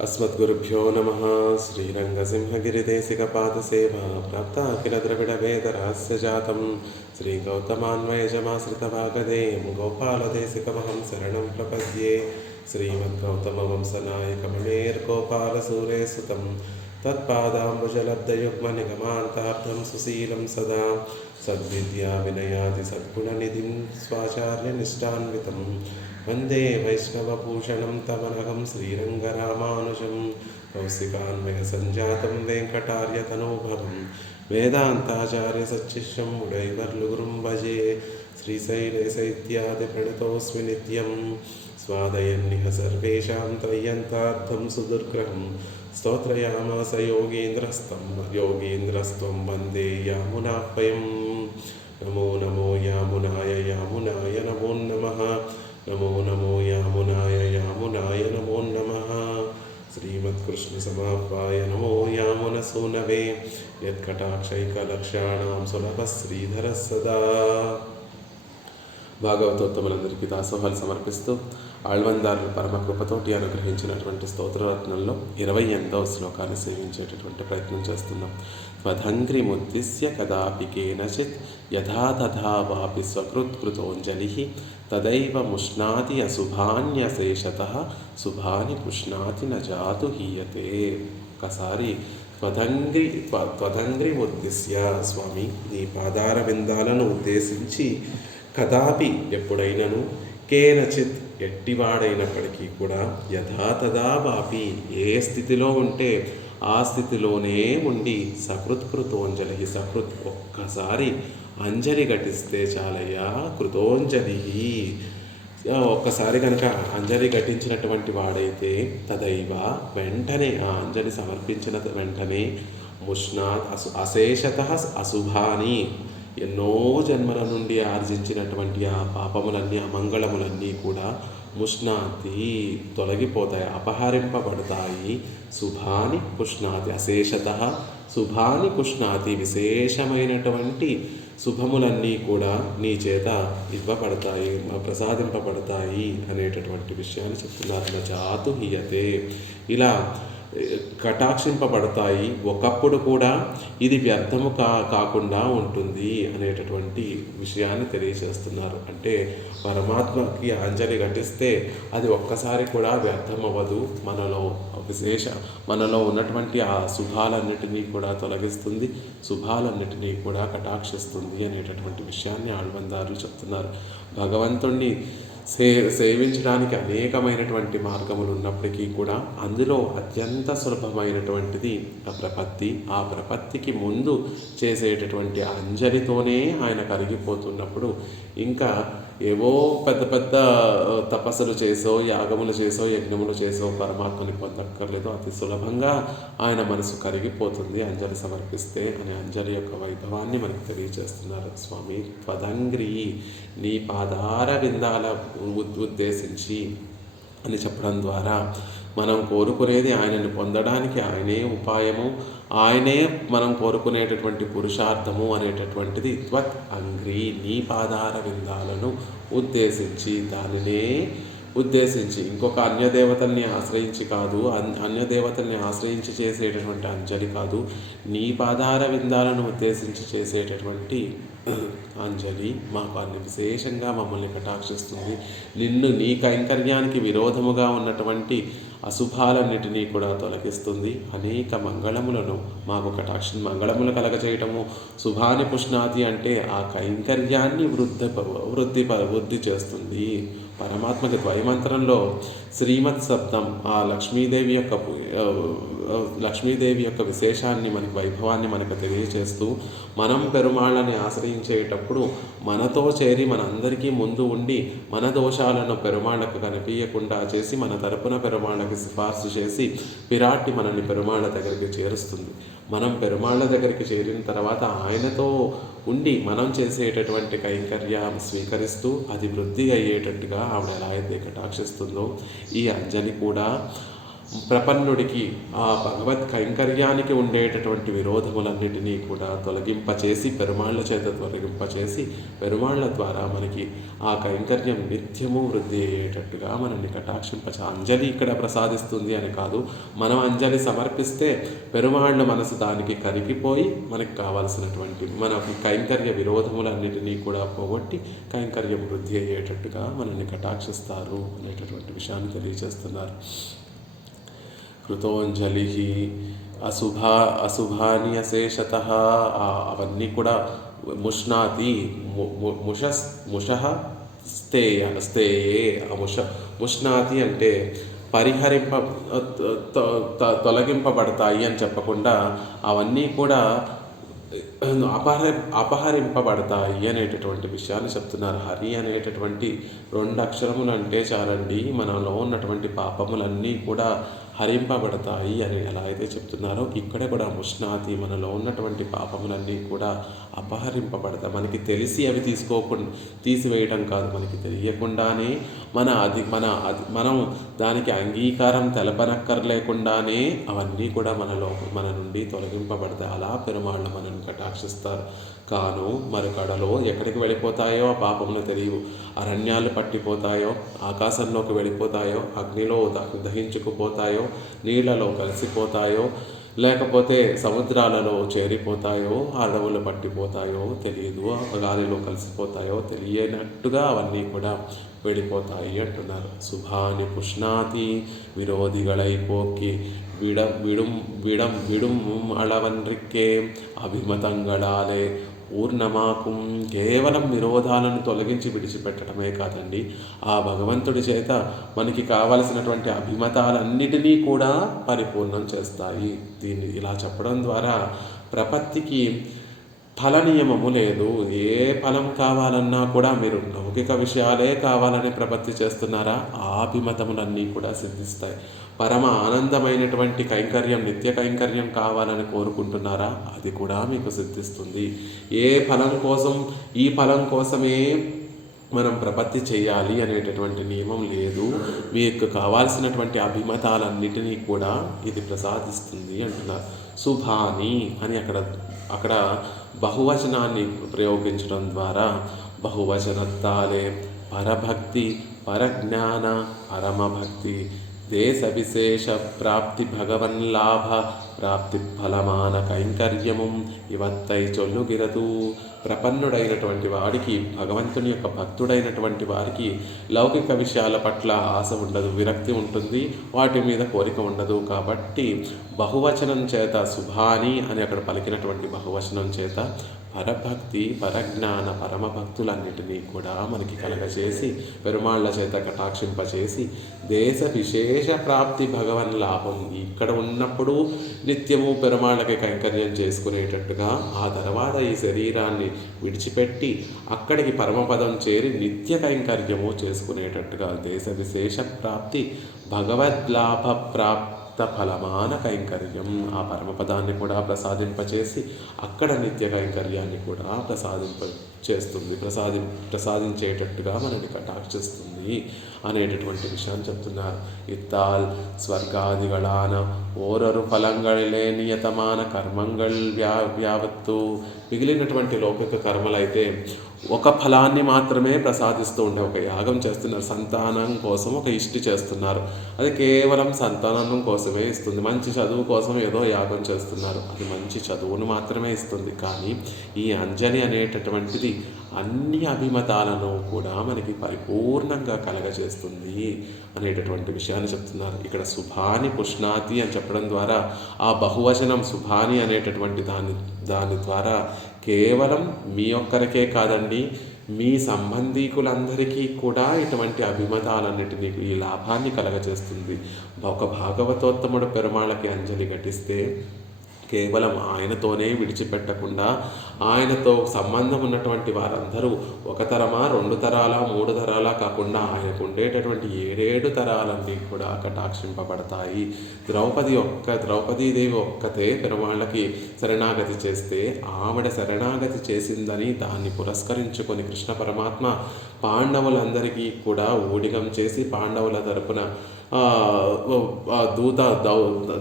अस्मद्गुरुभ्यो नमः। श्रीरङ्गसिंहगिरिदेशिकपादसेवा प्राप्ता किल द्रविडवेदरास्य जातं श्रीगौतमान्वयजमाश्रितभागधेयं गोपालदेशिकमहं शरणं प्रपद्ये। श्रीमद्गौतमवंशनायकमणेर्गोपालसूरेसुतं तत्पादाम्बुजलब्धयुग्मनिगमान्तार्थं सुशीलं सदा सद्विद्याविनयादिसद्गुणनिधिं स्वाचार्यनिष्ठान्वितं वन्दे वैष्णवभूषणं तमनघं श्रीरङ्गरामानुजं कौशिकान्वयसञ्जातं वेङ्कटार्यतनोभवं वेदान्ताचार्यसच्शिष्यं उडैवर्लुगुरुं भजे। श्रीशैलेशैत्यादिप्रणतोऽस्मि नित्यं स्वादयन्निह सर्वेषां त्रय्यन्तार्थं सुदुर्ग्रहं स्तोत्रयामास योगीन्द्रस्त्वं वन्दे यामुनाह्वयं। नमो नमो यामुनाय यामुनाय नमो नमः। नमो नमो यामुनाय यामुनाय नमो नमः। श्रीमत्कृष्णसमाह्वाय नमो यामुनसूनवे यत्कटाक्षैकलक्षाणां सुलभः श्रीधरः सदा। భాగవతోత్తములందరికీ దాసోహాలు సమర్పిస్తూ ఆళ్వందారుల పరమకృపతోటి అనుగ్రహించినటువంటి స్తోత్రరత్నంలో 28వ శ్లోకాన్ని సేవించేటటువంటి ప్రయత్నం చేస్తున్నాం. త్వదంఘ్రిముద్దిశ్య కదాపి కేనచిత్ యథా తథా వాపి స్వకృత్కృతోంజలిః తదైవ ముష్ణాతి అశుభాన్యశేషతః శుభాని పుష్ణాతి న జాతు హీయతే. ఒకసారి త్వదంఘ్రిముద్దిశ్య, స్వామి నీ పాదార విందాలను ఉద్దేశించి, కదాపి ఎప్పుడైనను, కేనచిత్ ఎట్టివాడైనప్పటికీ కూడా, యథాతథా వాపి ఏ స్థితిలో ఉంటే ఆ స్థితిలోనే ఉండి, సకృత్కృతోంజలి సకృత్ ఒక్కసారి అంజలి ఘటిస్తే చాలయ్యా. కృతోంజలి ఒక్కసారి కనుక అంజలి ఘటించినటువంటి వాడైతే, తదైవ వెంటనే ఆ అంజలి సమర్పించిన వెంటనే, ముష్ణాత్ అశేషత అశుభాని ఎన్నో జన్మల నుండి ఆర్జించినటువంటి ఆ పాపములన్నీ అమంగళములన్నీ కూడా ముష్ణాతి తొలగిపోతాయి, అపహరింపబడతాయి. శుభాని పుష్ణాతి అశేషత శుభాని పుష్ణాతి విశేషమైనటువంటి శుభములన్నీ కూడా నీ చేత ఇవ్వబడతాయి, ప్రసాదింపబడతాయి అనేటటువంటి విషయాన్ని చెప్తున్నారు. జాతు హీయతే, ఇలా కటాక్షింపబడతాయి. ఒకప్పుడు కూడా ఇది వ్యర్థము కాకుండా ఉంటుంది అనేటటువంటి విషయాన్ని తెలియజేస్తున్నారు. అంటే పరమాత్మకి అంజలి ఘటిస్తే అది ఒక్కసారి కూడా వ్యర్థం అవ్వదు. మనలో ఉన్నటువంటి ఆ శుభాలన్నిటినీ కూడా తొలగిస్తుంది, శుభాలన్నిటినీ కూడా కటాక్షిస్తుంది అనేటటువంటి విషయాన్ని ఆళ్వందారులు చెప్తున్నారు. భగవంతుణ్ణి సేవించడానికి అనేకమైనటువంటి మార్గములు ఉన్నప్పటికీ కూడా అందులో అత్యంత సులభమైనటువంటిది ప్రపత్తి. ఆ ప్రపత్తికి ముందు చేసేటటువంటి అంజలితోనే ఆయన కరిగిపోతున్నప్పుడు ఇంకా ఏవో పెద్ద పెద్ద తపస్సులు చేసో, యాగములు చేసో, యజ్ఞములు చేసో పరమాత్మని పొందక్కర్లేదు. అతి సులభంగా ఆయన మనసు కరిగిపోతుంది అంజలి సమర్పిస్తే అనే అంజలి యొక్క వైభవాన్ని మనకు తెలియజేస్తున్నారు స్వామి. త్వదంఘ్రి నీ పాదార విందాల ఉద్దేశించి అని చెప్పడం ద్వారా మనం కోరుకునేది ఆయనను పొందడానికి ఆయనే ఉపాయము, ఆయనే మనం కోరుకునేటటువంటి పురుషార్థము అనేటటువంటిది. త్వత్ అంఘ్రి నీ పాదార విందాలను ఉద్దేశించి, దానినే ఉద్దేశించి, ఇంకొక అన్యదేవతల్ని ఆశ్రయించి కాదు, అన్యదేవతల్ని ఆశ్రయించి చేసేటటువంటి అంజలి కాదు, నీ పాదార విందాలను ఉద్దేశించి చేసేటటువంటి అంజలి మాకు అన్ని విశేషంగా మమ్మల్ని కటాక్షిస్తుంది. నీ కైంకర్యానికి విరోధముగా ఉన్నటువంటి అశుభాలన్నిటినీ కూడా తొలగిస్తుంది. అనేక మంగళములను మాకు మంగళములు కలగజేయటము. శుభాని పుష్ణాతి అంటే ఆ కైంకర్యాన్ని వృద్ధి చేస్తుంది. పరమాత్మకి ద్వైమంత్రంలో శ్రీమత్ శబ్దం ఆ లక్ష్మీదేవి యొక్క విశేషాన్ని మనకి, వైభవాన్ని మనకు తెలియజేస్తూ, మనం పెరుమాళ్ళని ఆశ్రయించేటప్పుడు మనతో చేరి మనందరికీ ముందు ఉండి మన దోషాలను పెరుమాళ్ళకు కనిపించకుండా చేసి మన తరపున పెరుమాళ్ళకి సిఫార్సు చేసి పిరాట్టి మనల్ని పెరుమాళ్ళ దగ్గరికి చేరుస్తుంది. మనం పెరుమాళ్ళ దగ్గరికి చేరిన తర్వాత ఆయనతో ఉండి మనం చేసేటటువంటి కైంకర్యం స్వీకరిస్తూ అది వృద్ధి అయ్యేటట్టుగా ఆవిడ ఎలా అయితే కటాక్షిస్తుందో, ఈ అంజలి కూడా ప్రపన్నుడికి ఆ భగవత్ కైంకర్యానికి ఉండేటటువంటి విరోధములన్నిటినీ కూడా తొలగింపచేసి పెరుమాళ్ళ చేత తొలగింపచేసి పెరుమాళ్ళ ద్వారా మనకి ఆ కైంకర్యం నిత్యము వృద్ధి అయ్యేటట్టుగా మనల్ని అంజలి ఇక్కడ ప్రసాదిస్తుంది అని కాదు, మనం అంజలి సమర్పిస్తే పెరుమాళ్ళ మనసు దానికి కరిగిపోయి మనకి కావాల్సినటువంటి మన కైంకర్య విరోధములన్నిటినీ కూడా పోగొట్టి కైంకర్యం వృద్ధి అయ్యేటట్టుగా మనల్ని కటాక్షిస్తారు అనేటటువంటి విషయాన్ని తెలియజేస్తున్నారు. కృతోంజలి అశుభాని అశేషతః, అవన్నీ కూడా ముష్నాతి ముషః స్థేయే. ముష్నాతి అంటే తొలగింపబడతాయి అని చెప్పకుండా అవన్నీ కూడా అపహరింపబడతాయి అనేటటువంటి విషయాన్ని చెప్తున్నారు. హరి అనేటటువంటి 2 అక్షరములు అంటే చాలండి, మనలో ఉన్నటువంటి పాపములన్నీ కూడా హరింపబడతాయి అని ఎలా అయితే చెప్తున్నారో ఇక్కడ కూడా ముష్నాతి, మనలో ఉన్నటువంటి పాపములన్నీ కూడా అపహరింపబడతాయి. మనకి తెలిసి అవి తీసివేయటం కాదు, మనకి తెలియకుండానే మనం దానికి అంగీకారం తెలపనక్కర్లేకుండానే అవన్నీ కూడా మన నుండి తొలగింపబడతాయి. అలా పెరుమాళ్ళు మనల్ని కటాక్షిస్తారు. కాను మరుకడలో ఎక్కడికి వెళ్ళిపోతాయో ఆ పాపములు తెలియవు. అరణ్యాలు పట్టిపోతాయో, ఆకాశంలోకి వెళ్ళిపోతాయో, అగ్నిలో దహించుకుపోతాయో, నీళ్లలో కలిసిపోతాయో, లేకపోతే సముద్రాలలో చేరిపోతాయో, అడవులు పట్టిపోతాయో తెలియదు, గాలిలో కలిసిపోతాయో తెలియనట్టుగా అవన్నీ కూడా వెళ్ళిపోతాయి అంటున్నారు. శుభాని పుష్ణాతి విరోధిగళై పోకి విడం అళవన్రిక్కే అభిమతంగళాలే పూర్ణమాకుం. కేవలం విరోధాలను తొలగించి విడిచిపెట్టడమే కాదండి, ఆ భగవంతుడి చేత మనకి కావలసినటువంటి అభిమతాలన్నిటినీ కూడా పరిపూర్ణం చేస్తాయి. దీన్ని ఇలా చెప్పడం ద్వారా ప్రపత్తికి ఫల నియమము లేదు. ఏ ఫలం కావాలన్నా కూడా మీరు లౌకిక విషయాలే కావాలని ప్రపత్తి చేస్తున్నారా, ఆ అభిమతములన్నీ కూడా సిద్ధిస్తాయి. పరమ ఆనందమైనటువంటి కైంకర్యం, నిత్య కైంకర్యం కావాలని కోరుకుంటున్నారా, అది కూడా మీకు సిద్ధిస్తుంది. ఏ ఫలం కోసం, ఈ ఫలం కోసమే మనం ప్రపత్తి చేయాలి అనేటటువంటి నియమం లేదు. మీకు కావాల్సినటువంటి అభిమతాలన్నిటినీ కూడా ఇది ప్రసాదిస్తుంది అంటున్నారు. శుభాని అని అక్కడ బహువచనాన్ని ప్రయోగించడం ద్వారా బహువచనత్తాలే పరభక్తి, పరజ్ఞాన, పరమభక్తి, దేశ విశేష ప్రాప్తి, భగవన్లాభ ప్రాప్తి ఫలమాన కైంకర్యము ఇవత్తై చొల్లుగిరదు. ప్రపన్నుడైనటువంటి వాడికి, భగవంతుని యొక్క భక్తుడైనటువంటి వారికి లౌకిక విషయాల పట్ల ఆశ ఉండదు, విరక్తి ఉంటుంది, వాటి మీద కోరిక ఉండదు. కాబట్టి బహువచనం చేత, శుభాని అని అక్కడ పలికినటువంటి బహువచనం చేత పరభక్తి, పరజ్ఞాన, పరమభక్తులన్నిటినీ కూడా మనకి కలగచేసి పెరుమాళ్ళ చేత కటాక్షింపచేసి దేశ విశేష ప్రాప్తి భగవన్ లాభం, ఇక్కడ ఉన్నప్పుడు నిత్యము పెరుమాళ్ళకి కైంకర్యం చేసుకునేటట్టుగా, ఆ తర్వాత ఈ శరీరాన్ని విడిచిపెట్టి అక్కడికి పరమపదం చేరి నిత్య కైంకర్యము చేసుకునేటట్టుగా దేశ విశేష ప్రాప్తి భగవద్లాభ ప్రాప్తి ఫలమాన కైంకర్యం, ఆ పరమపదాన్ని కూడా ప్రసాదింపచేసి అక్కడ నిత్య కైంకర్యాన్ని కూడా ప్రసాదించేటట్టుగా మనని కటాక్షిస్తుంది అనేటటువంటి విషయాన్ని చెప్తున్నారు. ఇత్తాల్ స్వర్గాదిగళాన ఓరరు ఫలంగళిలే నియతమాన కర్మంగళ్ వ్యావత్తు. మిగిలినటువంటి లౌకిక కర్మలైతే ఒక ఫలాన్ని మాత్రమే ప్రసాదిస్తూ ఉండే, ఒక యాగం చేస్తున్నారు, సంతానం కోసం ఒక ఇష్టి చేస్తున్నారు, అది కేవలం సంతానం కోసమే ఇస్తుంది. మంచి చదువు కోసం ఏదో యాగం చేస్తున్నారు, అది మంచి చదువును మాత్రమే ఇస్తుంది. కానీ ఈ అంజలి అనేటటువంటిది అన్ని అభిమతాలను కూడా మనకి పరిపూర్ణంగా కలగజేస్తుంది అనేటటువంటి విషయాన్ని చెప్తున్నారు. ఇక్కడ శుభాని పుష్ణాతి అని చెప్పడం ద్వారా ఆ బహువచనం శుభాని అనేటటువంటి దాని ద్వారా కేవలం మీ ఒక్కరికే కాదండి, మీ సంబంధీకులందరికీ కూడా ఇటువంటి అభిమతాలన్నిటినీ, ఈ లాభాన్ని కలగజేస్తుంది. ఒక భాగవతోత్తముడు పెరుమాళ్ళకి అంజలి ఘటిస్తే కేవలం ఆయనతోనే విడిచిపెట్టకుండా, ఆయనతో సంబంధం ఉన్నటువంటి వారందరూ ఒక తరమా, 2 తరాల, 3 తరాల కాకుండా ఆయనకు ఉండేటటువంటి 7 తరాలన్నీ కూడా కటాక్షింపబడతాయి. ద్రౌపదీదేవి ఒక్కతే పెరుమాళ్ళకి శరణాగతి చేస్తే, ఆవిడ శరణాగతి చేసిందని దాన్ని పురస్కరించుకొని కృష్ణ పరమాత్మ పాండవులందరికీ కూడా ఊడిగం చేసి పాండవుల తరపున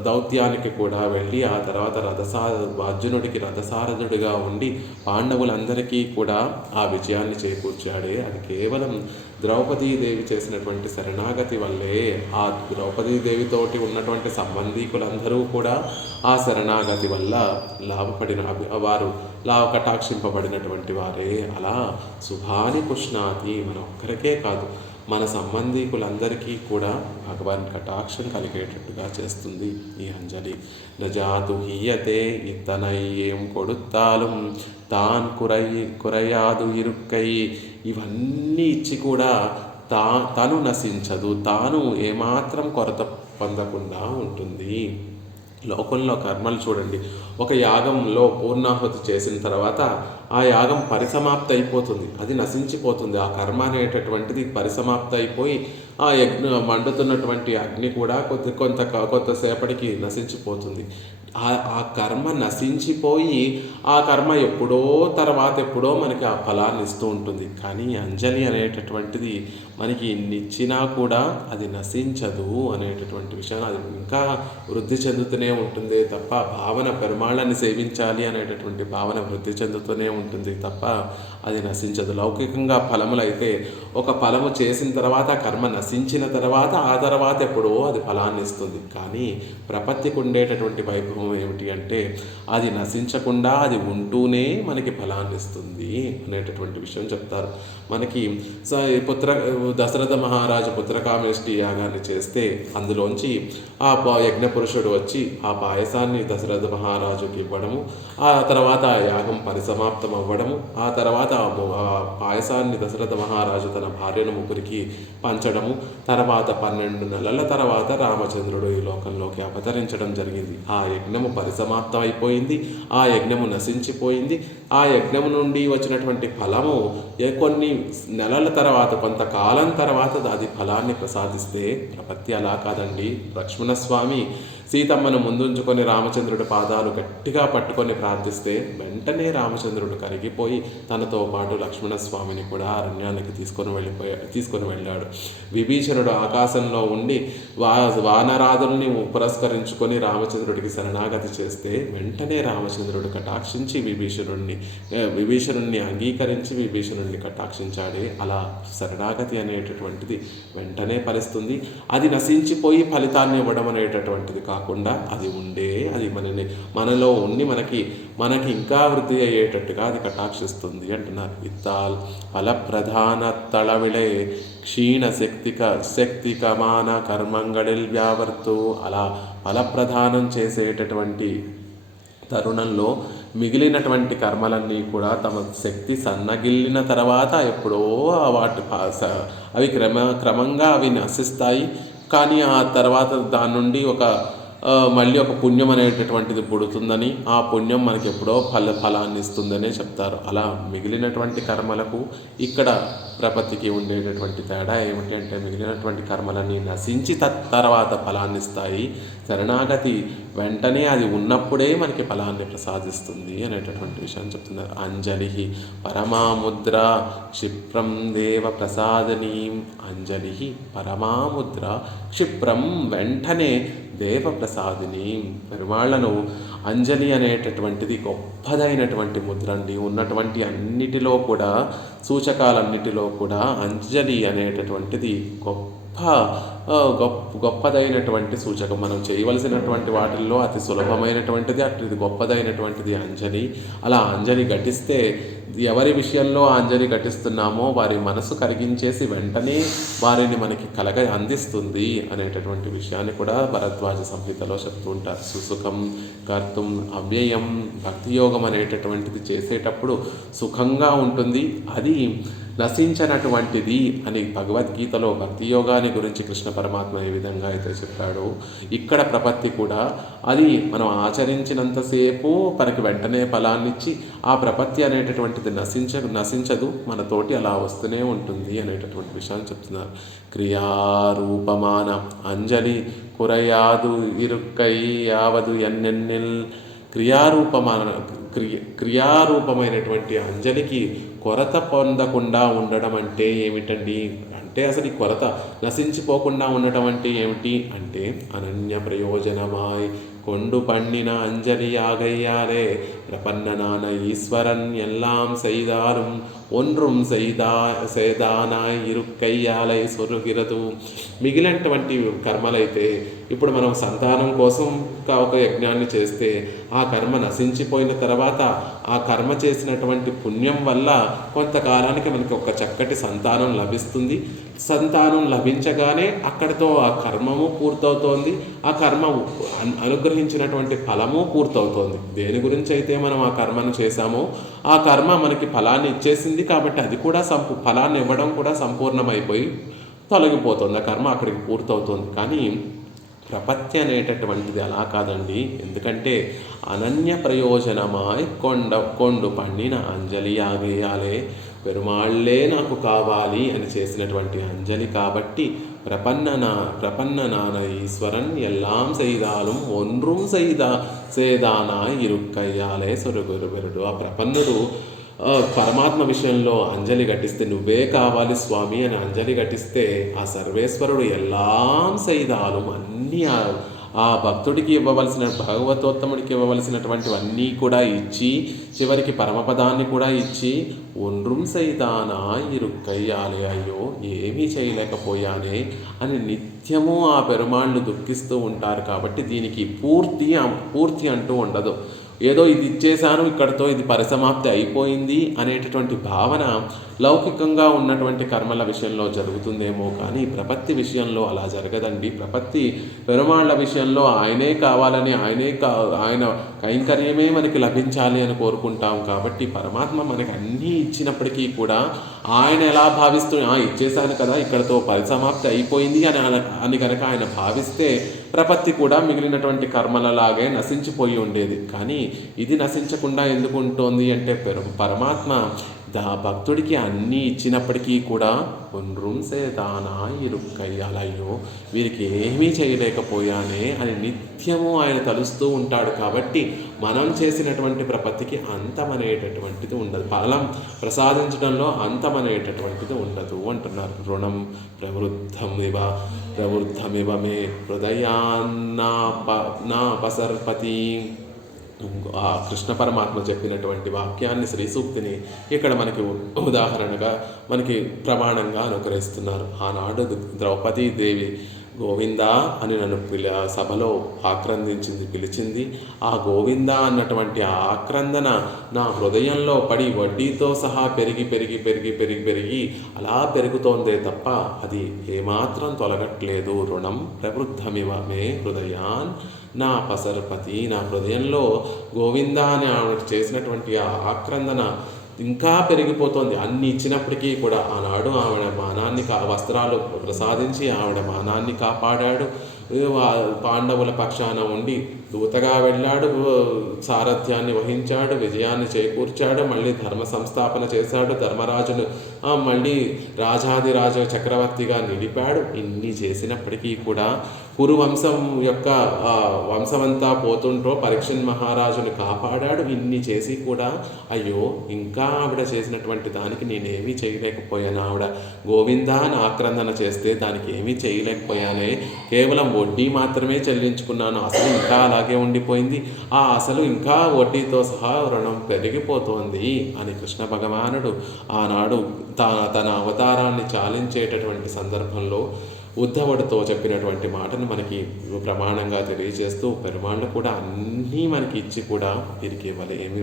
దౌత్యానికి కూడా వెళ్ళి ఆ తర్వాత అర్జునుడికి రథసారథుడిగా ఉండి పాండవులందరికీ కూడా ఆ విజయాన్ని చేకూర్చాడే అది కేవలం ద్రౌపదీదేవి చేసినటువంటి శరణాగతి వల్లే. ఆ ద్రౌపదీదేవితోటి ఉన్నటువంటి సంబంధీకులందరూ కూడా ఆ శరణాగతి వల్ల వారు కటాక్షింపబడినటువంటి వారే. అలా శుభాని పుష్ణాతి, మన ఒక్కరికే కాదు మన సంబంధీకులందరికీ కూడా భగవాన్ కటాక్షం కలిగేటట్టుగా చేస్తుంది ఈ అంజలి. రజాతు హీయతే ఇతనై ఏం కొడుతాலும் తాన్ కురయాదు ఇరుక్కై, ఇవన్నీ ఇచ్చి కూడా తను నశించదు, తాను ఏమాత్రం కొరత పొందకుండా ఉంటుంది. లోకంలో కర్మలు చూడండి, ఒక యాగంలో పూర్ణాహుతి చేసిన తర్వాత ఆ యాగం పరిసమాప్తి అయిపోతుంది, అది నశించిపోతుంది. ఆ కర్మ అనేటటువంటిది పరిసమాప్తి అయిపోయి ఆ మండుతున్నటువంటి అగ్ని కూడా కొంతసేపటికి నశించిపోతుంది. ఆ కర్మ నశించిపోయి ఆ కర్మ ఎప్పుడో మనకి ఆ ఫలాన్ని ఇస్తూ ఉంటుంది. కానీ అంజలి అనేటటువంటిది మనకి ఇచ్చినా కూడా అది నశించదు అనేటటువంటి విషయాన్ని, అది ఇంకా వృద్ధి చెందుతూనే ఉంటుంది తప్ప భావన పెరుమాళ్ళని సేవించాలి అనేటటువంటి భావన వృద్ధి చెందుతూనే ఉంటుంది తప్ప అది నశించదు. లౌకికంగా ఫలములు అయితే ఒక ఫలము చేసిన తర్వాత కర్మ నశించిన తర్వాత ఆ తర్వాత ఎప్పుడో అది ఫలాన్ని ఇస్తుంది. కానీ ప్రపత్తికి ఉండేటటువంటి వైభవం ఏమిటి అంటే అది నశించకుండా అది ఉంటూనే మనకి ఫలాన్ని ఇస్తుంది అనేటటువంటి విషయం చెప్తారు. మనకి దశరథ మహారాజు పుత్రకామేష్టి యాగాన్ని చేస్తే అందులోంచి ఆ యజ్ఞపురుషుడు వచ్చి ఆ పాయసాన్ని దశరథ మహారాజుకి ఇవ్వడము, ఆ తర్వాత యాగం పరిసమాప్తం అవ్వడము, ఆ తర్వాత ఆ పాయసాన్ని దశరథ మహారాజు తన భార్యను ముగ్గురికి పంచడము, తర్వాత 12 నెలల తర్వాత రామచంద్రుడు ఈ లోకంలోకి అవతరించడం జరిగింది. ఆ యజ్ఞము పరిసమాప్తం అయిపోయింది, ఆ యజ్ఞము నశించిపోయింది. ఆ యజ్ఞము నుండి వచ్చినటువంటి ఫలము కొన్ని నెలల తర్వాత కొంతకాలం తర్వాత అది ఫలాన్ని ప్రసాదిస్తే ప్రపత్తి అలా కాదండి. లక్ష్మణస్వామి సీతమ్మను ముందుంచుకొని రామచంద్రుడి పాదాలు గట్టిగా పట్టుకొని ప్రార్థిస్తే వెంటనే రామచంద్రుడు కరిగిపోయి తనతో పాటు లక్ష్మణస్వామిని కూడా అరణ్యానికి తీసుకొని వెళ్ళాడు. విభీషణుడు ఆకాశంలో ఉండి వానరాదుల్ని పురస్కరించుకొని రామచంద్రుడికి శరణాగతి చేస్తే వెంటనే రామచంద్రుడు కటాక్షించి విభీషణుణ్ణి అంగీకరించి విభీషణుణ్ణి కటాక్షించాడే. అలా శరణాగతి అనేటటువంటిది వెంటనే ఫలిస్తుంది. అది నశించిపోయి ఫలితాన్ని ఇవ్వడం అనేటటువంటిది కాకుండా అది అది మనలో ఉండి మనకి ఇంకా వృద్ధి అయ్యేటట్టుగా అది కటాక్షిస్తుంది అంటున్నారు. ఇత్తాల్ ఫలప్రధాన తళవిళే క్షీణ శక్తికమాన కర్మంగళిల్ వ్యావర్తు. అలా ఫలప్రధానం చేసేటటువంటి తరుణంలో మిగిలినటువంటి కర్మలన్నీ కూడా తమ శక్తి సన్నగిల్లిన తర్వాత ఎప్పుడో అవి క్రమంగా అవి నశిస్తాయి. కానీ ఆ తర్వాత దాని నుండి మళ్ళీ ఒక పుణ్యం అనేటటువంటిది పుడుతుందని, ఆ పుణ్యం మనకి ఎప్పుడో ఫలాన్ని ఇస్తుందనే చెప్తారు. అలా మిగిలినటువంటి కర్మలకు ఇక్కడ ప్రపత్తికి ఉండేటటువంటి తేడా ఏమిటి అంటే మిగిలినటువంటి కర్మలన్నీ నశించి తర్వాత ఫలాన్ని ఇస్తాయి. శరణాగతి వెంటనే అది ఉన్నప్పుడే మనకి ఫలాన్ని ప్రసాదిస్తుంది అనేటటువంటి విషయం చెప్తున్నారు. అంజలి పరమాముద్ర క్షిప్రం దేవ ప్రసాదనీం. అంజలి పరమాముద్ర క్షిప్రం, వెంటనే దేవ ప్రసాదిని. పెరుమాళ్లను అంజలి అనేటటువంటిది గొప్పదైనటువంటి ముద్ర అండి. ఉన్నటువంటి అన్నిటిలో కూడా సూచకాలన్నిటిలో కూడా అంజలి అనేటటువంటిది గొప్పదైనటువంటి సూచకం. మనం చేయవలసినటువంటి వాటిల్లో అతి సులభమైనటువంటిది, ఇది గొప్పదైనటువంటిది అంజలి. అలా అంజలి ఘటిస్తే ఎవరి విషయంలో అంజలి ఘటిస్తున్నామో వారి మనసు కరిగించేసి వెంటనే వారిని మనకి అందిస్తుంది అనేటటువంటి విషయాన్ని కూడా భరద్వాజ సంహితలో చెప్తూ ఉంటారు. సుసుఖం కర్తుం అవ్యయం. భక్తియోగం అనేటటువంటిది చేసేటప్పుడు సుఖంగా ఉంటుంది, అది నశించినటువంటిది అని భగవద్గీతలో భక్తి యోగాన్ని గురించి కృష్ణ పరమాత్మ ఏ విధంగా అయితే చెప్పాడో ఇక్కడ ప్రపత్తి కూడా అది మనం ఆచరించినంతసేపు మనకి వెంటనే ఫలాన్నిచ్చి ఆ ప్రపత్తి అనేటటువంటిది నశించదు, మనతోటి అలా వస్తూనే ఉంటుంది అనేటటువంటి విషయాన్ని చెప్తున్నారు. క్రియారూపమాన అంజలి కురయాదు ఇరుక్కై యావదు ఎన్నెన్నెల్. క్రియారూపమైనటువంటి అంజలికి కొరత పొందకుండా ఉండడం అంటే ఏమిటండి అంటే అంటే అసలు ఈ కొరత నశించిపోకుండా ఉండటం అంటే ఏమిటి అంటే అనన్య ప్రయోజనమాయ్ கொண்டு பண்ணின அஞ்சலியாகையாலே பிரபன்னனான ஈஸ்வரன் எல்லாம் செய்தாலும் ஒன்றும் సేదానాయ్ ఇరుక్కయ్యాలై సొరుగిరదు. మిగిలినటువంటి కర్మలైతే ఇప్పుడు మనం సంతానం కోసం ఒక యజ్ఞాన్ని చేస్తే ఆ కర్మ నశించిపోయిన తర్వాత ఆ కర్మ చేసినటువంటి పుణ్యం వల్ల కొంతకాలానికి మనకి ఒక చక్కటి సంతానం లభిస్తుంది. సంతానం లభించగానే అక్కడితో ఆ కర్మము పూర్తవుతోంది, ఆ కర్మ అనుగ్రహించినటువంటి ఫలము పూర్తవుతోంది. దేని గురించి అయితే మనం ఆ కర్మను చేశామో ఆ కర్మ మనకి ఫలాన్ని ఇచ్చేసింది కాబట్టి అది కూడా ఫలాన్ని ఇవ్వడం కూడా సంపూర్ణమైపోయి తొలగిపోతుంది, ఆ కర్మ అక్కడికి పూర్తవుతుంది. కానీ ప్రపత్తి అనేటటువంటిది అలా కాదండి. ఎందుకంటే అనన్య ప్రయోజనమాయ్ కొండు పండిన అంజలి ఆగేయాలే, పెరుమాళ్ళే నాకు కావాలి అని చేసినటువంటి అంజలి కాబట్టి ప్రపన్ననాన ఈశ్వరన్ ఎల్లాం செய்தாலும் ஒன்றும் సేదానాయ్ ఇరుక్కయ్యాలే సొరుగురు. ఆ ప్రపన్నుడు పరమాత్మ విషయంలో అంజలి ఘటిస్తే, నువ్వే కావాలి స్వామి అని అంజలి ఘటిస్తే ఆ సర్వేశ్వరుడు ఎల్లాం సైదాలు అన్నీ ఆ భక్తుడికి ఇవ్వవలసిన, భాగవతోత్తముడికి ఇవ్వవలసినటువంటివన్నీ కూడా ఇచ్చి చివరికి పరమపదాన్ని కూడా ఇచ్చి ఒండ్రుం సైదానా ఇరుక్కయ్యాలి, అయ్యో ఏమీ చేయలేకపోయానే అని నిత్యము ఆ పెరుమాళ్ళు దుఃఖిస్తూ ఉంటారు. కాబట్టి దీనికి పూర్తి అంటూ ఉండదు. ఏదో ఇది ఇచ్చేశాను ఇక్కడితో ఇది పరిసమాప్తి అయిపోయింది అనేటటువంటి భావన లౌకికంగా ఉన్నటువంటి కర్మల విషయంలో జరుగుతుందేమో కానీ ప్రపత్తి విషయంలో అలా జరగదండి. ప్రపత్తి పెరుమాళ్ళ విషయంలో ఆయనే కావాలని, ఆయన కైంకర్యమే మనకి లభించాలి అని కోరుకుంటాం. కాబట్టి పరమాత్మ మనకి అన్నీ ఇచ్చినప్పటికీ కూడా ఆయన ఎలా భావిస్తూ ఇచ్చేశాను కదా ఇక్కడతో పరిసమాప్తి అయిపోయింది అని కనుక ఆయన భావిస్తే ప్రపత్తి కూడా మిగిలినటువంటి కర్మలలాగే నశించిపోయి ఉండేది. కానీ ఇది నశించకుండా ఎందుకు ఉంటుంది అంటే పరమాత్మ భక్తుడికి అన్నీ ఇచ్చినప్పటికీ కూడా ఒండ్రుం సేదానా ఇరుక్కయ్యాలయ్యో వీరికి ఏమీ చేయలేకపోయానే అని నిత్యము ఆయన తలుస్తూ ఉంటాడు. కాబట్టి మనం చేసినటువంటి ప్రపత్తికి అంతమనేటటువంటిది ఉండదు, ఫలం ప్రసాదించడంలో అంతమనేటటువంటిది ఉండదు అంటున్నారు. రుణం ప్రవృద్ధమివ మే హృదయాన్నా పసర్పతి. ఆ కృష్ణ పరమాత్మ చెప్పినటువంటి వాక్యాన్ని, శ్రీ సూక్తిని ఇక్కడ మనకి ఉదాహరణగా మనకి ప్రమాణంగా అనుకరిస్తున్నారు. ఆనాడు ద్రౌపదీదేవి గోవింద అని నన్ను సభలో పిలిచింది. ఆ గోవింద అన్నటువంటి ఆ ఆక్రందన నా హృదయంలో పడి వడ్డీతో సహా పెరిగి అలా పెరుగుతోందే తప్ప అది ఏమాత్రం తొలగట్లేదు. రుణం ప్రవృద్ధమివ మే హృదయాన్ నా పసర్పతి. నా హృదయంలో గోవింద అని ఆవిడ చేసినటువంటి ఆ ఆక్రందన ఇంకా పెరిగిపోతుంది. అన్ని ఇచ్చినప్పటికీ కూడా ఆనాడు ఆవిడ మానాన్ని వస్త్రాలు ప్రసాదించి ఆవిడ మానాన్ని కాపాడాడు. పాండవుల పక్షాన ఉండి దూతగా వెళ్ళాడు, సారథ్యాన్ని వహించాడు, విజయాన్ని చేకూర్చాడు, మళ్ళీ ధర్మ సంస్థాపన చేశాడు, ధర్మరాజును మళ్ళీ రాజాదిరాజ చక్రవర్తిగా నిలిపాడు. ఇన్ని చేసినప్పటికీ కూడా కురువంశం యొక్క వంశమంతా పోతుంటో పరీక్షణ్ మహారాజును కాపాడాడు. ఇన్ని చేసి కూడా అయ్యో ఇంకా ఆవిడ చేసినటువంటి దానికి నేనేమీ చేయలేకపోయాను, ఆవిడ గోవిందాన్ని ఆక్రందన చేస్తే దానికి ఏమీ చేయలేకపోయానే, కేవలం వడ్డీ మాత్రమే చెల్లించుకున్నాను, అసలు ఇంకా అలాగే ఉండిపోయింది, ఆ అసలు ఇంకా వడ్డీతో సహా రుణం పెరిగిపోతోంది అని కృష్ణ భగవానుడు ఆనాడు తన అవతారాన్ని చాలించేటటువంటి సందర్భంలో ఉద్ధవుడితో చెప్పినటువంటి మాటను మనకి ప్రమాణంగా తెలియజేస్తూ పెరుమాళ్ళు కూడా అన్నీ మనకి ఇచ్చి కూడా వీరికి ఏమి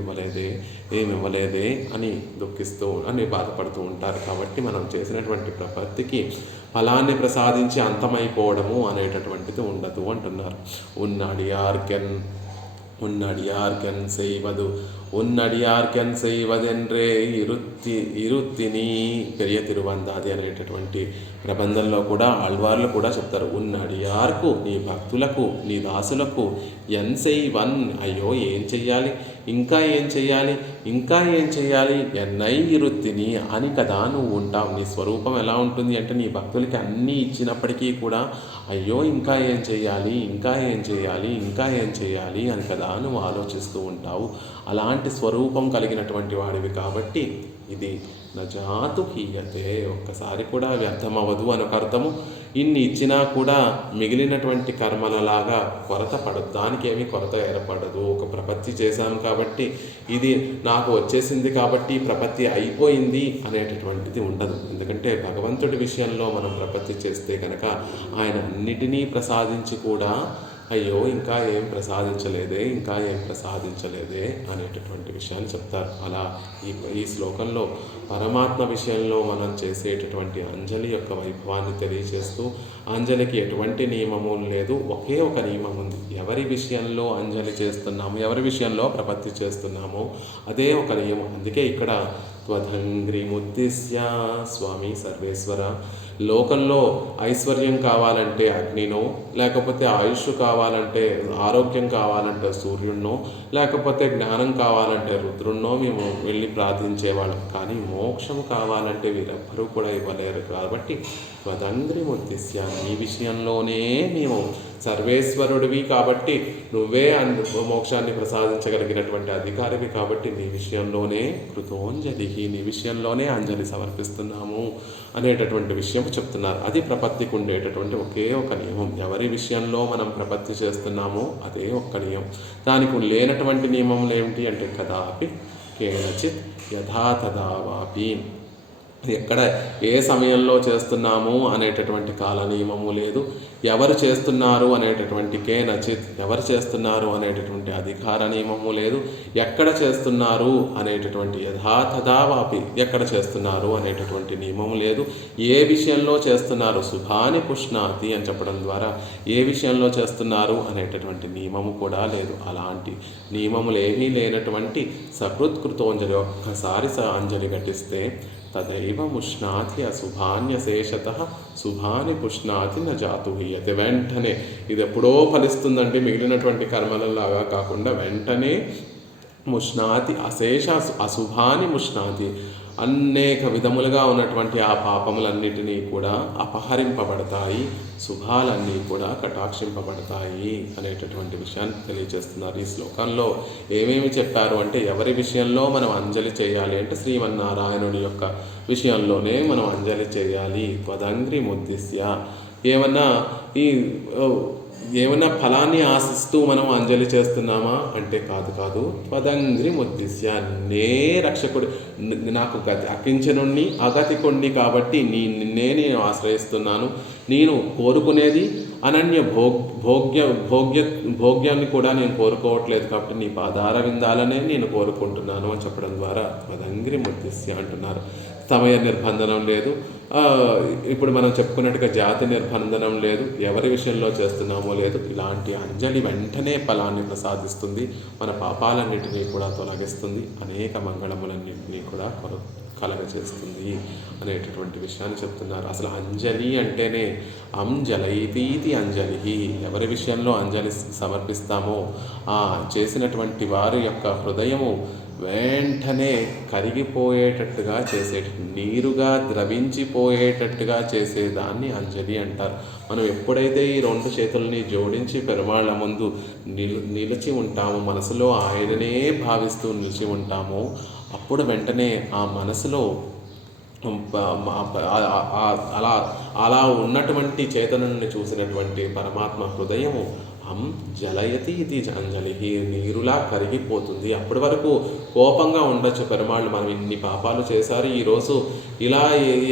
ఇవ్వలేదే అని దుఃఖిస్తూ అని బాధపడుతూ ఉంటారు. కాబట్టి మనం చేసినటువంటి ప్రపత్తికి ఫలాన్ని ప్రసాదించి అంతమైపోవడము అనేటటువంటిది ఉండదు అంటున్నారు. ఉన్నడియార్కెన్ செய்வது ఉన్నడియార్కెన్ செய்வதென்றே ఇరుత్తిని పెరియ తిరువందాది అనేటటువంటి ప్రబంధంలో కూడా ఆళ్వార్లు కూడా చెప్తారు. ఉన్నడియార్కు నీ భక్తులకు నీ దాసులకు ఎన్సెయ్వన్ అయ్యో ఏం చెయ్యాలి, ఇంకా ఏం చెయ్యాలి ఎన్నై ఇరుత్తిని అని కదా నువ్వు ఉంటావు. నీ స్వరూపం ఎలా ఉంటుంది అంటే నీ భక్తులకి అన్నీ ఇచ్చినప్పటికీ కూడా అయ్యో ఇంకా ఏం చెయ్యాలి అని కదా నువ్వు ఆలోచిస్తూ ఉంటావు. అలాంటి స్వరూపం కలిగినటువంటి వాడివి కాబట్టి ఇది నజాతు హీయతే, ఒక్కసారి కూడా వ్యర్థమవదు అని ఒక అర్థము. ఇన్ని ఇచ్చినా కూడా మిగిలినటువంటి కర్మలలాగా కొరత పడదు, దానికి ఏమీ కొరత ఏర్పడదు. ఒక ప్రపత్తి చేశాను కాబట్టి ఇది నాకు వచ్చేసింది కాబట్టి ప్రపత్తి అయిపోయింది అనేటటువంటిది ఉండదు. ఎందుకంటే భగవంతుడి విషయంలో మనం ప్రపత్తి చేస్తే కనుక ఆయన అన్నిటినీ ప్రసాదించి కూడా అయ్యో ఇంకా ఏం ప్రసాదించలేదే, ఇంకా ఏం ప్రసాదించలేదే అనేటటువంటి విషయాన్ని చెప్తారు. అలా ఈ శ్లోకంలో పరమాత్మ విషయంలో మనం చేసేటటువంటి అంజలి యొక్క వైభవాన్ని తెలియజేస్తూ, అంజలికి ఎటువంటి నియమము లేదు, ఒకే ఒక నియమం ఉంది. ఎవరి విషయంలో అంజలి చేస్తున్నాము, ఎవరి విషయంలో ప్రపత్తి చేస్తున్నామో అదే ఒక నియమం. అందుకే ఇక్కడ త్వదంగ్రిముద్దిశ్య స్వామి సర్వేశ్వర, లోకంలో ఐశ్వర్యం కావాలంటే అగ్నినో, లేకపోతే ఆయుష్ కావాలంటే ఆరోగ్యం కావాలంటే సూర్యుడినో, లేకపోతే జ్ఞానం కావాలంటే రుద్రుణ్ణో మేము వెళ్ళి ప్రార్థించేవాళ్ళం. కానీ మోక్షం కావాలంటే వీరెవ్వరూ కూడా ఇవ్వలేరు. కాబట్టి త్వదంగ్రిముద్దిశ్య, నీ విషయంలోనే మేము, సర్వేశ్వరుడివి కాబట్టి నువ్వే మోక్షాన్ని ప్రసాదించగలిగినటువంటి అధికారివి కాబట్టి నీ విషయంలోనే కృతోంజలి, నీ విషయంలోనే అంజలి సమర్పిస్తున్నాము అనేటటువంటి విషయం చెప్తున్నారు. అది ప్రపత్తికి ఉండేటటువంటి ఒకే ఒక నియమం. ఎవరి విషయంలో మనం ప్రపత్తి చేస్తున్నామో అదే ఒక్క నియమం. దానికి లేనటువంటి నియమములు ఏమిటి అంటే కదాపి కేనచిత్ యథా తదా వాపి, ఎక్కడ ఏ సమయంలో చేస్తున్నాము అనేటటువంటి కాల నియమము లేదు. ఎవరు చేస్తున్నారు అనేటటువంటి కేనచిత్, ఎవరు చేస్తున్నారు అనేటటువంటి అధికార నియమము లేదు. ఎక్కడ చేస్తున్నారు అనేటటువంటి యథాతథా వాపి, ఎక్కడ చేస్తున్నారు అనేటటువంటి నియమము లేదు. ఏ విషయంలో చేస్తున్నారు, శుభాని పుష్ణాతి అని చెప్పడం ద్వారా ఏ విషయంలో చేస్తున్నారు అనేటటువంటి నియమము కూడా లేదు. అలాంటి నియమములు ఏమీ లేనటువంటి సకృత్కృతోంజలి, ఒక్కసారి అంజలి ఘటిస్తే తదైవ ముష్ణాతి అశుభాన్యశేషత శుభాని పుష్ణాతి న జాతు హీయతే, వెంటనే ఇది ఎప్పుడో ఫలిస్తుందండి. మిగిలినటువంటి కర్మలలాగా కాకుండా వెంటనే ముష్ణాతి అశేష అశుభాని ముష్ణాతి, అనేక విధములుగా ఉన్నటువంటి ఆ పాపములన్నిటినీ కూడా అపహరింపబడతాయి, శుభాలన్నీ కూడా కటాక్షింపబడతాయి అనేటటువంటి విషయాన్ని తెలియజేస్తున్నారు. ఈ శ్లోకంలో ఏమేమి చెప్పారు అంటే ఎవరి విషయంలో మనం అంజలి చేయాలి అంటే శ్రీమన్నారాయణుడి యొక్క విషయంలోనే మనం అంజలి చేయాలి. త్వదంగ్రి ముద్దిశ్య, ఏమన్నా ఫలాన్ని ఆశిస్తూ మనం అంజలి చేస్తున్నామా అంటే కాదు. త్వదంగ్రి ముద్దిశ్య, నే రక్షకుడు, నాకు అకించనుణ్ణి అగతికుణ్ణి కాబట్టి నిన్నే నేను ఆశ్రయిస్తున్నాను. నేను కోరుకునేది అనన్య భోగ్యాన్ని కూడా నేను కోరుకోవట్లేదు కాబట్టి నీ పాదార విందాలనే నేను కోరుకుంటున్నాను అని చెప్పడం ద్వారా త్వదంగ్రి ముద్దిశ్య అంటున్నారు. సమయ నిర్బంధనం లేదు, ఇప్పుడు మనం చెప్పుకున్నట్టుగా జాతి నిర్బంధనం లేదు, ఎవరి విషయంలో చేస్తున్నామో లేదు. ఇలాంటి అంజలి వెంటనే ఫలాన్ని ప్రసాదిస్తుంది, మన పాపాలన్నింటినీ కూడా తొలగిస్తుంది, అనేక మంగళములన్నింటినీ కూడా కలగజేస్తుంది అనేటటువంటి విషయాన్ని చెప్తున్నారు. అసలు అంజలి అంటేనే అంజలైతీతి అంజలి, ఎవరి విషయంలో అంజలి సమర్పిస్తామో ఆ చేసినటువంటి వారి యొక్క హృదయము వెంటనే కరిగిపోయేటట్టుగా నీరుగా ద్రవించిపోయేటట్టుగా చేసేదాన్ని అంజలి అంటారు. మనం ఎప్పుడైతే ఈ రెండు చేతుల్ని జోడించి పెరుమాళ్ళ ముందు నిలిచి ఉంటామో, మనసులో ఆయననే భావిస్తూ నిలిచి ఉంటామో, అప్పుడు వెంటనే ఆ మనసులో అలా ఉన్నటువంటి చేతనని చూసినటువంటి పరమాత్మ హృదయము జలయతి ఇది అంజలి, నీరులా కరిగిపోతుంది. అప్పటి వరకు కోపంగా ఉండొచ్చు పెరుమాళ్ళు, మనం ఇన్ని పాపాలు చేశారు, ఈరోజు ఇలా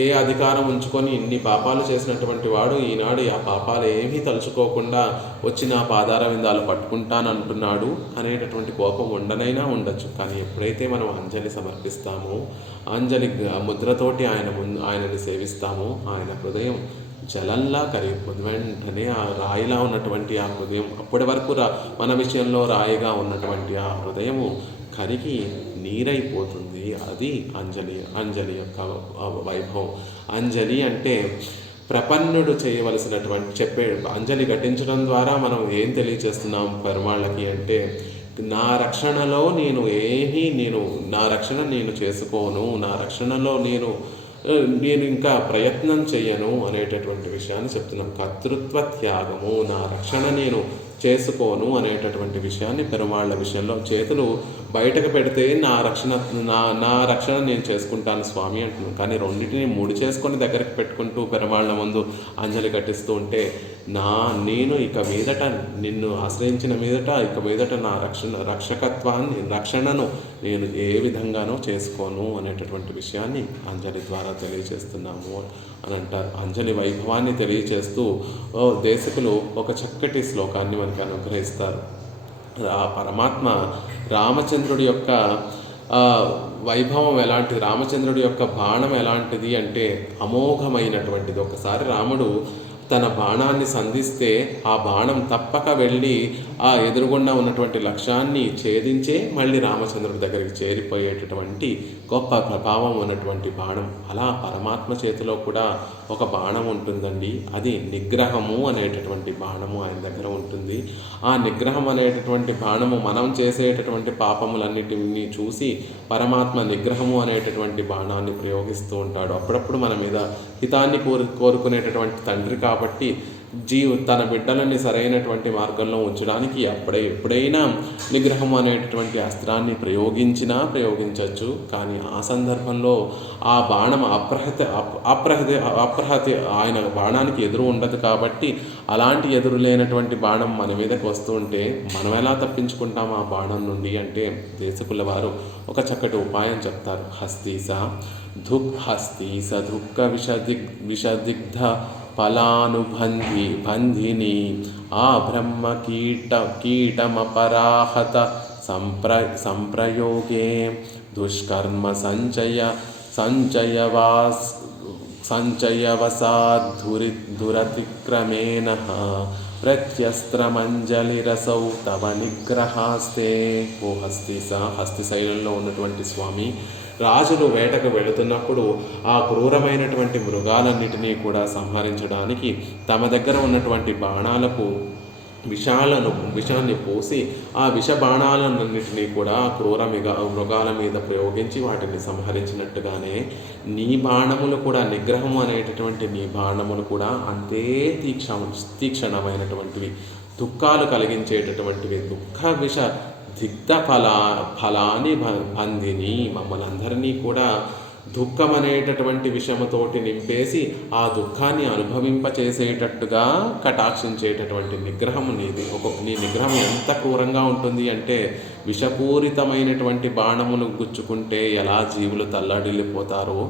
ఏ అధికారం ఉంచుకొని ఇన్ని పాపాలు చేసినటువంటి వాడు ఈనాడు ఆ పాపాలు ఏమీ తలుచుకోకుండా వచ్చి నా పాదార విందాలు పట్టుకుంటానంటున్నాడు అనేటటువంటి కోపం ఉండనైనా ఉండొచ్చు. కానీ ఎప్పుడైతే మనం అంజలి సమర్పిస్తామో, అంజలి ముద్రతోటి ఆయనని సేవిస్తామో, ఆయన హృదయం జలంలా కరిగిపోతుంది. వెంటనే ఆ రాయిలా ఉన్నటువంటి ఆ హృదయం, అప్పటి వరకు మన విషయంలో రాయిగా ఉన్నటువంటి ఆ హృదయము కరిగి నీరైపోతుంది. అది అంజలి యొక్క వైభవం. అంజలి అంటే ప్రపన్నుడు చేయవలసినటువంటి అంజలి ఘటించడం ద్వారా మనం ఏం తెలియచేస్తున్నాం పెరుమాళ్ళకి అంటే, నా రక్షణలో నా రక్షణ నేను చేసుకోను, నా రక్షణలో నేను ఇంకా ప్రయత్నం చేయను అనేటటువంటి విషయాన్ని చెప్తున్నాం. కర్తృత్వ త్యాగము, నా రక్షణ నేను చేసుకోను అనేటటువంటి విషయాన్ని పెరుమాళ్ళ విషయంలో చేతులు బయటకు పెడితే నా రక్షణ నేను చేసుకుంటాను స్వామి అంటున్నాను. కానీ రెండింటిని చేసుకొని దగ్గరికి పెట్టుకుంటూ పెరుమాళ్ళ ముందు అంజలి కట్టిస్తూ ఉంటే నేను ఇక మీదట నిన్ను ఆశ్రయించిన మీదట ఇక మీదట నా రక్షణను నేను ఏ విధంగానూ చేసుకోను అనేటటువంటి విషయాన్ని అంజలి ద్వారా తెలియజేస్తున్నాము అని అంటారు. అంజలి వైభవాన్ని తెలియజేస్తూ దేశకులు ఒక చక్కటి శ్లోకాన్ని మనకి అనుగ్రహిస్తారు. ఆ పరమాత్మ రామచంద్రుడి యొక్క వైభవం ఎలాంటిది, రామచంద్రుడి యొక్క బాణం ఎలాంటిది అంటే అమోఘమైనటువంటిది. ఒకసారి రాముడు తన బాణాన్ని సంధిస్తే ఆ బాణం తప్పక వెళ్ళి ఆ ఎదురుగుండా ఉన్నటువంటి లక్ష్యాన్ని ఛేదించే మళ్ళీ రామచంద్రుడి దగ్గరికి చేరిపోయేటటువంటి గొప్ప ప్రభావం ఉన్నటువంటి బాణం. అలా పరమాత్మ చేతిలో కూడా ఒక బాణం ఉంటుందండి. అది నిగ్రహము అనేటటువంటి బాణము ఆయన దగ్గర ఉంటుంది. ఆ నిగ్రహం అనేటటువంటి బాణము మనం చేసేటటువంటి పాపములన్నిటిని చూసి పరమాత్మ నిగ్రహము అనేటటువంటి బాణాన్ని ప్రయోగిస్తూ ఉంటాడు. అప్పుడప్పుడు మన మీద హితాన్ని కోరుకునేటటువంటి తండ్రి కాబట్టి తన బిడ్డలని సరైనటువంటి మార్గంలో ఉంచడానికి ఎప్పుడైనా నిగ్రహం అనేటటువంటి అస్త్రాన్ని ప్రయోగించవచ్చు. కానీ ఆ సందర్భంలో ఆ బాణం అప్రహతి ఆయన బాణానికి ఎదురు ఉండదు కాబట్టి అలాంటి ఎదురు లేనటువంటి బాణం మన మీదకి వస్తూ ఉంటే మనం ఎలా తప్పించుకుంటాం ఆ బాణం నుండి అంటే దేశకుల వారు ఒక చక్కటి ఉపాయం చెప్తారు. హస్తీస దుఃఖ విషదిగ్ధ ఫలానుబంధిని ఆ బ్రహ్మ కీటమపరాహత సంప్రయోగే దుష్కర్మ సంచయవసాద్ధురతిక్రమేణ ప్రత్యస్త్రమంజలిరసౌ తవ నిగ్రహాస్తే. ఓ హస్తిశైలంలో ఉన్నటువంటి స్వామి, రాజులు వేటకు వెళుతున్నప్పుడు ఆ క్రూరమైనటువంటి మృగాలన్నిటినీ కూడా సంహరించడానికి తమ దగ్గర ఉన్నటువంటి బాణాలకు విషాన్ని పోసి ఆ విష బాణాలన్నింటినీ కూడా మృగాల మీద ప్రయోగించి వాటిని సంహరించినట్టుగానే నీ బాణములు కూడా, నిగ్రహము అనేటటువంటి నీ బాణములు కూడా అంతే తీక్షణమైనటువంటివి, దుఃఖాలు కలిగించేటటువంటివి. దుఃఖ విష దిగ్ధ ఫలాని బంధిని, మమ్మల్ని అందరినీ కూడా దుఃఖం అనేటటువంటి విషయముతోటి నింపేసి ఆ దుఃఖాన్ని అనుభవింపచేసేటట్టుగా కటాక్షించేటటువంటి నిగ్రహం నీది. నీ నిగ్రహం ఎంత క్రూరంగా ఉంటుంది అంటే విషపూరితమైనటువంటి బాణములు గుచ్చుకుంటే ఎలా జీవులు తల్లడిల్లిపోతారో,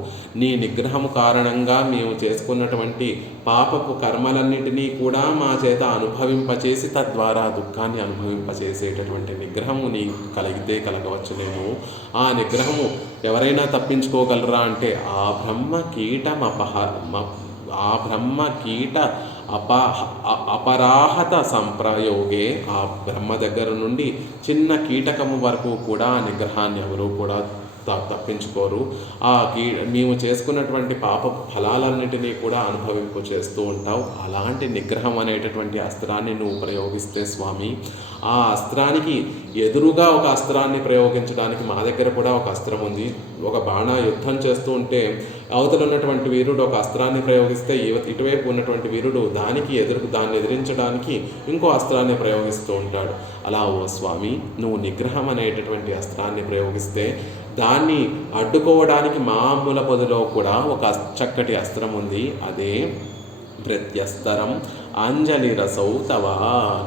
నీ నిగ్రహము కారణంగా మేము చేసుకున్నటువంటి పాపపు కర్మలన్నిటినీ కూడా మా చేత అనుభవింపచేసి తద్వారా దుఃఖాన్ని అనుభవింపచేసేటటువంటి నిగ్రహము నీ కలగవచ్చునేమో. ఆ నిగ్రహము ఎవరైనా తప్పించుకోగలరా అంటే ఆ బ్రహ్మ కీట అపరాహత సంప్రయోగే, ఆ బ్రహ్మ దగ్గర నుండి చిన్న కీటకము వరకు కూడా ఆ నిగ్రహాన్ని ఎవరు కూడా తప్పించుకోరు. మేము చేసుకున్నటువంటి పాప ఫలాలన్నిటినీ కూడా అనుభవింపు చేస్తూ ఉంటావు. అలాంటి నిగ్రహం అనేటటువంటి అస్త్రాన్ని నువ్వు ప్రయోగిస్తే స్వామి, ఆ అస్త్రానికి ఎదురుగా ఒక అస్త్రాన్ని ప్రయోగించడానికి మా దగ్గర కూడా ఒక అస్త్రం ఉంది. ఒక బాణ యుద్ధం చేస్తూ ఉంటే అవతల ఉన్నటువంటి వీరుడు ఒక అస్త్రాన్ని ప్రయోగిస్తే ఇటువైపు ఉన్నటువంటి వీరుడు దాన్ని ఎదిరించడానికి ఇంకో అస్త్రాన్ని ప్రయోగిస్తూ ఉంటాడు. అలా ఓ స్వామి, నువ్వు నిగ్రహం అనేటటువంటి అస్త్రాన్ని ప్రయోగిస్తే దాన్ని అడ్డుకోవడానికి మామూల పొదిలో కూడా ఒక చక్కటి అస్త్రం ఉంది. అదే ప్రత్యస్తరం అంజలి రసౌ తవ.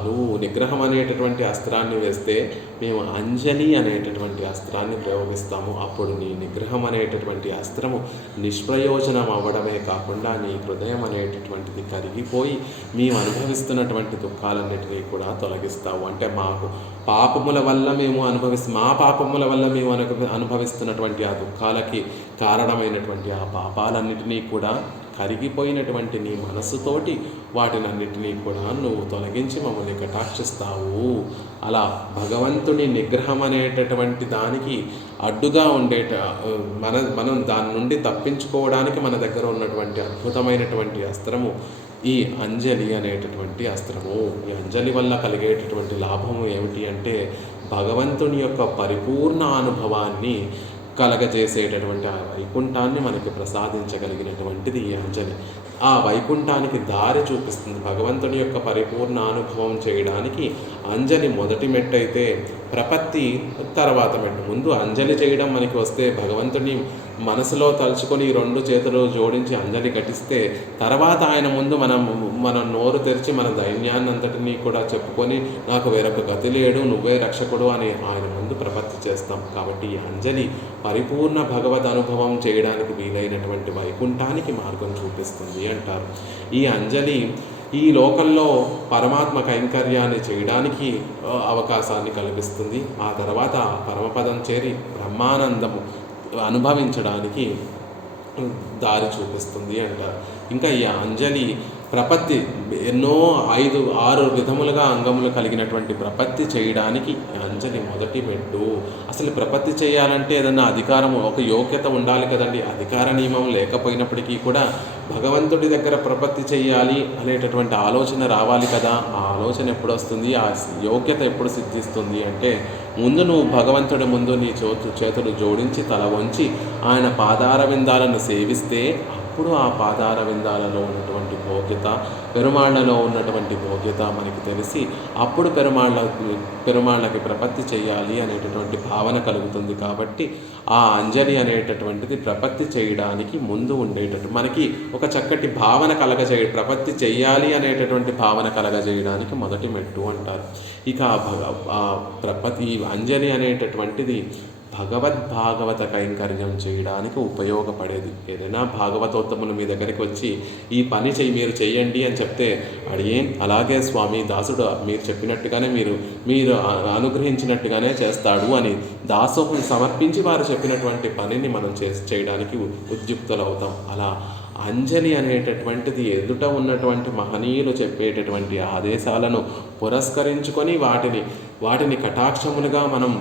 నువ్వు నిగ్రహం అనేటటువంటి అస్త్రాన్ని వేస్తే మేము అంజలి అనేటటువంటి అస్త్రాన్ని ప్రయోగిస్తాము. అప్పుడు నీ నిగ్రహం అనేటటువంటి అస్త్రము నిష్ప్రయోజనం అవ్వడమే కాకుండా నీ హృదయం అనేటటువంటిది కరిగిపోయి మేము అనుభవిస్తున్నటువంటి దుఃఖాలన్నిటినీ కూడా తొలగిస్తావు. అంటే మాకు పాపముల వల్ల మా పాపముల వల్ల మేము అనుభవిస్తున్నటువంటి ఆ దుఃఖాలకి కారణమైనటువంటి ఆ పాపాలన్నిటినీ కూడా కరిగిపోయినటువంటి నీ మనస్సుతోటి వాటినన్నిటినీ కూడా నువ్వు తొలగించి మమ్మల్ని కటాక్షిస్తావు. అలా భగవంతుని నిగ్రహం అనేటటువంటి దానికి అడ్డుగా మనం దాని నుండి తప్పించుకోవడానికి మన దగ్గర ఉన్నటువంటి అద్భుతమైనటువంటి అస్త్రము ఈ అంజలి అనేటటువంటి అస్త్రము. ఈ అంజలి వల్ల కలిగేటటువంటి లాభము ఏమిటి అంటే భగవంతుని యొక్క పరిపూర్ణ అనుభవాన్ని కలగజేసేటటువంటి ఆ వైకుంఠాన్ని మనకి ప్రసాదించగలిగినటువంటిది ఈ అంజలి. ఆ వైకుంఠానికి దారి చూపిస్తుంది. భగవంతుని యొక్క పరిపూర్ణ అనుభవం చేయడానికి అంజలి మొదటి మెట్టు అయితే ప్రపత్తి తర్వాత మెట్టు. ముందు అంజలి చేయడం మనకి వస్తే భగవంతుని మనసులో తలుచుకొని 2 చేతులు జోడించి అంజలి ఘటిస్తే తర్వాత ఆయన ముందు మన నోరు తెరిచి మన దైన్యాన్ని అంతటినీ కూడా చెప్పుకొని నాకు వేరొక గతి లేడు, నువ్వే రక్షకుడు అని ఆయన ముందు ప్రపత్తి చేస్తాం. కాబట్టి ఈ అంజలి పరిపూర్ణ భగవద్ అనుభవం చేయడానికి వీలైనటువంటి వైకుంఠానికి మార్గం చూపిస్తుంది అంటారు. ఈ అంజలి ఈ లోకంలో పరమాత్మ కైంకర్యాన్ని చేయడానికి అవకాశాన్ని కల్పిస్తుంది. ఆ తర్వాత పరమపదం చేరి బ్రహ్మానందము అనుభవించడానికి దారి చూపిస్తుంది అంటారు. ఇంకా ఈ అంజలి ప్రపత్తి ఎన్నో 5-6 విధములుగా అంగములు కలిగినటువంటి ప్రపత్తి చేయడానికి అంజలి మొదటి మెట్టు. అసలు ప్రపత్తి చేయాలంటే ఏదన్నా అధికారం, ఒక యోగ్యత ఉండాలి కదండి. అధికార నియమం లేకపోయినప్పటికీ కూడా భగవంతుడి దగ్గర ప్రపత్తి చేయాలి అనేటటువంటి ఆలోచన రావాలి కదా. ఆ ఆలోచన ఎప్పుడు వస్తుంది, ఆ యోగ్యత ఎప్పుడు సిద్ధిస్తుంది అంటే ముందు నువ్వు భగవంతుడి ముందు నీ చేతులు జోడించి తల వంచి ఆయన పాదార విందాలను సేవిస్తే అప్పుడు ఆ పాదార విందాలలో ఉన్నటువంటి భోగ్యత, పెరుమాళ్లలో ఉన్నటువంటి భోగ్యత మనకి తెలిసి అప్పుడు పెరుమాళ్ళకి ప్రపత్తి చేయాలి అనేటటువంటి భావన కలుగుతుంది. కాబట్టి ఆ అంజలి అనేటటువంటిది ప్రపత్తి చేయడానికి ముందు ఉండేటట్టు మనకి ఒక చక్కటి భావన ప్రపత్తి చేయాలి అనేటటువంటి భావన కలగజేయడానికి మొదటి మెట్టు అంటారు. ఇక ఈ అంజలి అనేటటువంటిది భాగవత కైంకర్యం చేయడానికి ఉపయోగపడేది. ఏదైనా భాగవతోత్తములు మీ దగ్గరికి వచ్చి ఈ పని మీరు చెయ్యండి అని చెప్తే అలాగే స్వామి దాసుడు మీరు చెప్పినట్టుగానే మీరు అనుగ్రహించినట్టుగానే చేస్తాడు అని దాసోహం సమర్పించి వారు చెప్పినటువంటి పనిని మనం చేయడానికి ఉద్యుక్తులవుతాం. అలా అంజలి అనేటటువంటిది ఎదుట ఉన్నటువంటి మహనీయులు చెప్పేటటువంటి ఆదేశాలను పురస్కరించుకొని వాటిని కటాక్షములుగా మనం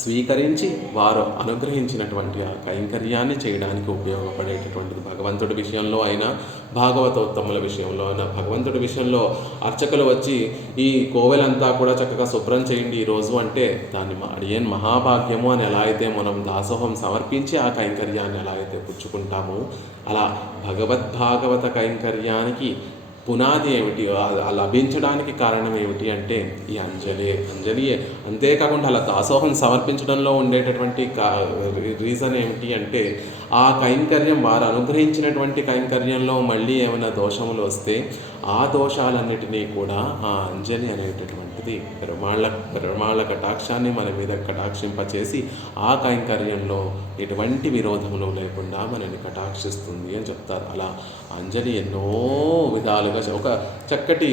స్వీకరించి వారు అనుగ్రహించినటువంటి ఆ కైంకర్యాన్ని చేయడానికి ఉపయోగపడేటటువంటిది. భగవంతుడి విషయంలో అయినా భాగవతోత్తముల విషయంలో అయినా, భగవంతుడి విషయంలో అర్చకులు వచ్చి ఈ కోవెలంతా కూడా చక్కగా శుభ్రం చేయండి ఈరోజు అంటే దాన్ని అడియన్ మహాభాగ్యము అని ఎలా అయితే మనం దాసోహం సమర్పించి ఆ కైంకర్యాన్ని ఎలా అయితే పుచ్చుకుంటామో అలా భాగవత కైంకర్యానికి పునాది ఏమిటి, లభించడానికి కారణం ఏమిటి అంటే ఈ అంజలియే. అంతేకాకుండా అలా దాసోహం సమర్పించడంలో ఉండేటటువంటి రీజన్ ఏమిటి అంటే ఆ కైంకర్యం వారు అనుగ్రహించినటువంటి కైంకర్యంలో మళ్ళీ ఏమైనా దోషములు వస్తే ఆ దోషాలన్నిటినీ కూడా ఆ అంజలి అనేటటువంటిది పెరుమాళ్ళ కటాక్షాన్ని మన మీద కటాక్షింపచేసి ఆ కైంకర్యంలో ఎటువంటి విరోధములు లేకుండా మనని కటాక్షిస్తుంది అని చెప్తారు. అలా అంజలి ఎన్నో విధాలుగా ఒక చక్కటి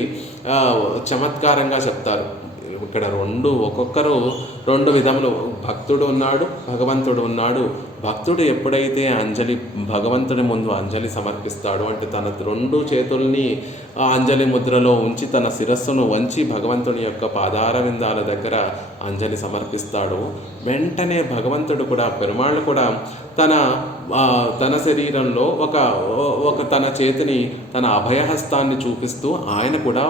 చమత్కారంగా చెప్తారు. ఇక్కడ ఒక్కొక్కరు 2 విధములు, భక్తుడు ఉన్నాడు, భగవంతుడు ఉన్నాడు. భక్తుడు ఎప్పుడైతే భగవంతుడి ముందు అంజలి సమర్పిస్తాడో అంటే తన 2 చేతుల్ని ఆ అంజలి ముద్రలో ఉంచి తన శిరస్సును వంచి భగవంతుని యొక్క పాదార విందాల దగ్గర అంజలి సమర్పిస్తాడో వెంటనే భగవంతుడు కూడా పెరుమాళ్ళు కూడా తన శరీరంలో ఒక తన చేతిని తన అభయహస్తాన్ని చూపిస్తూ ఆయన కూడా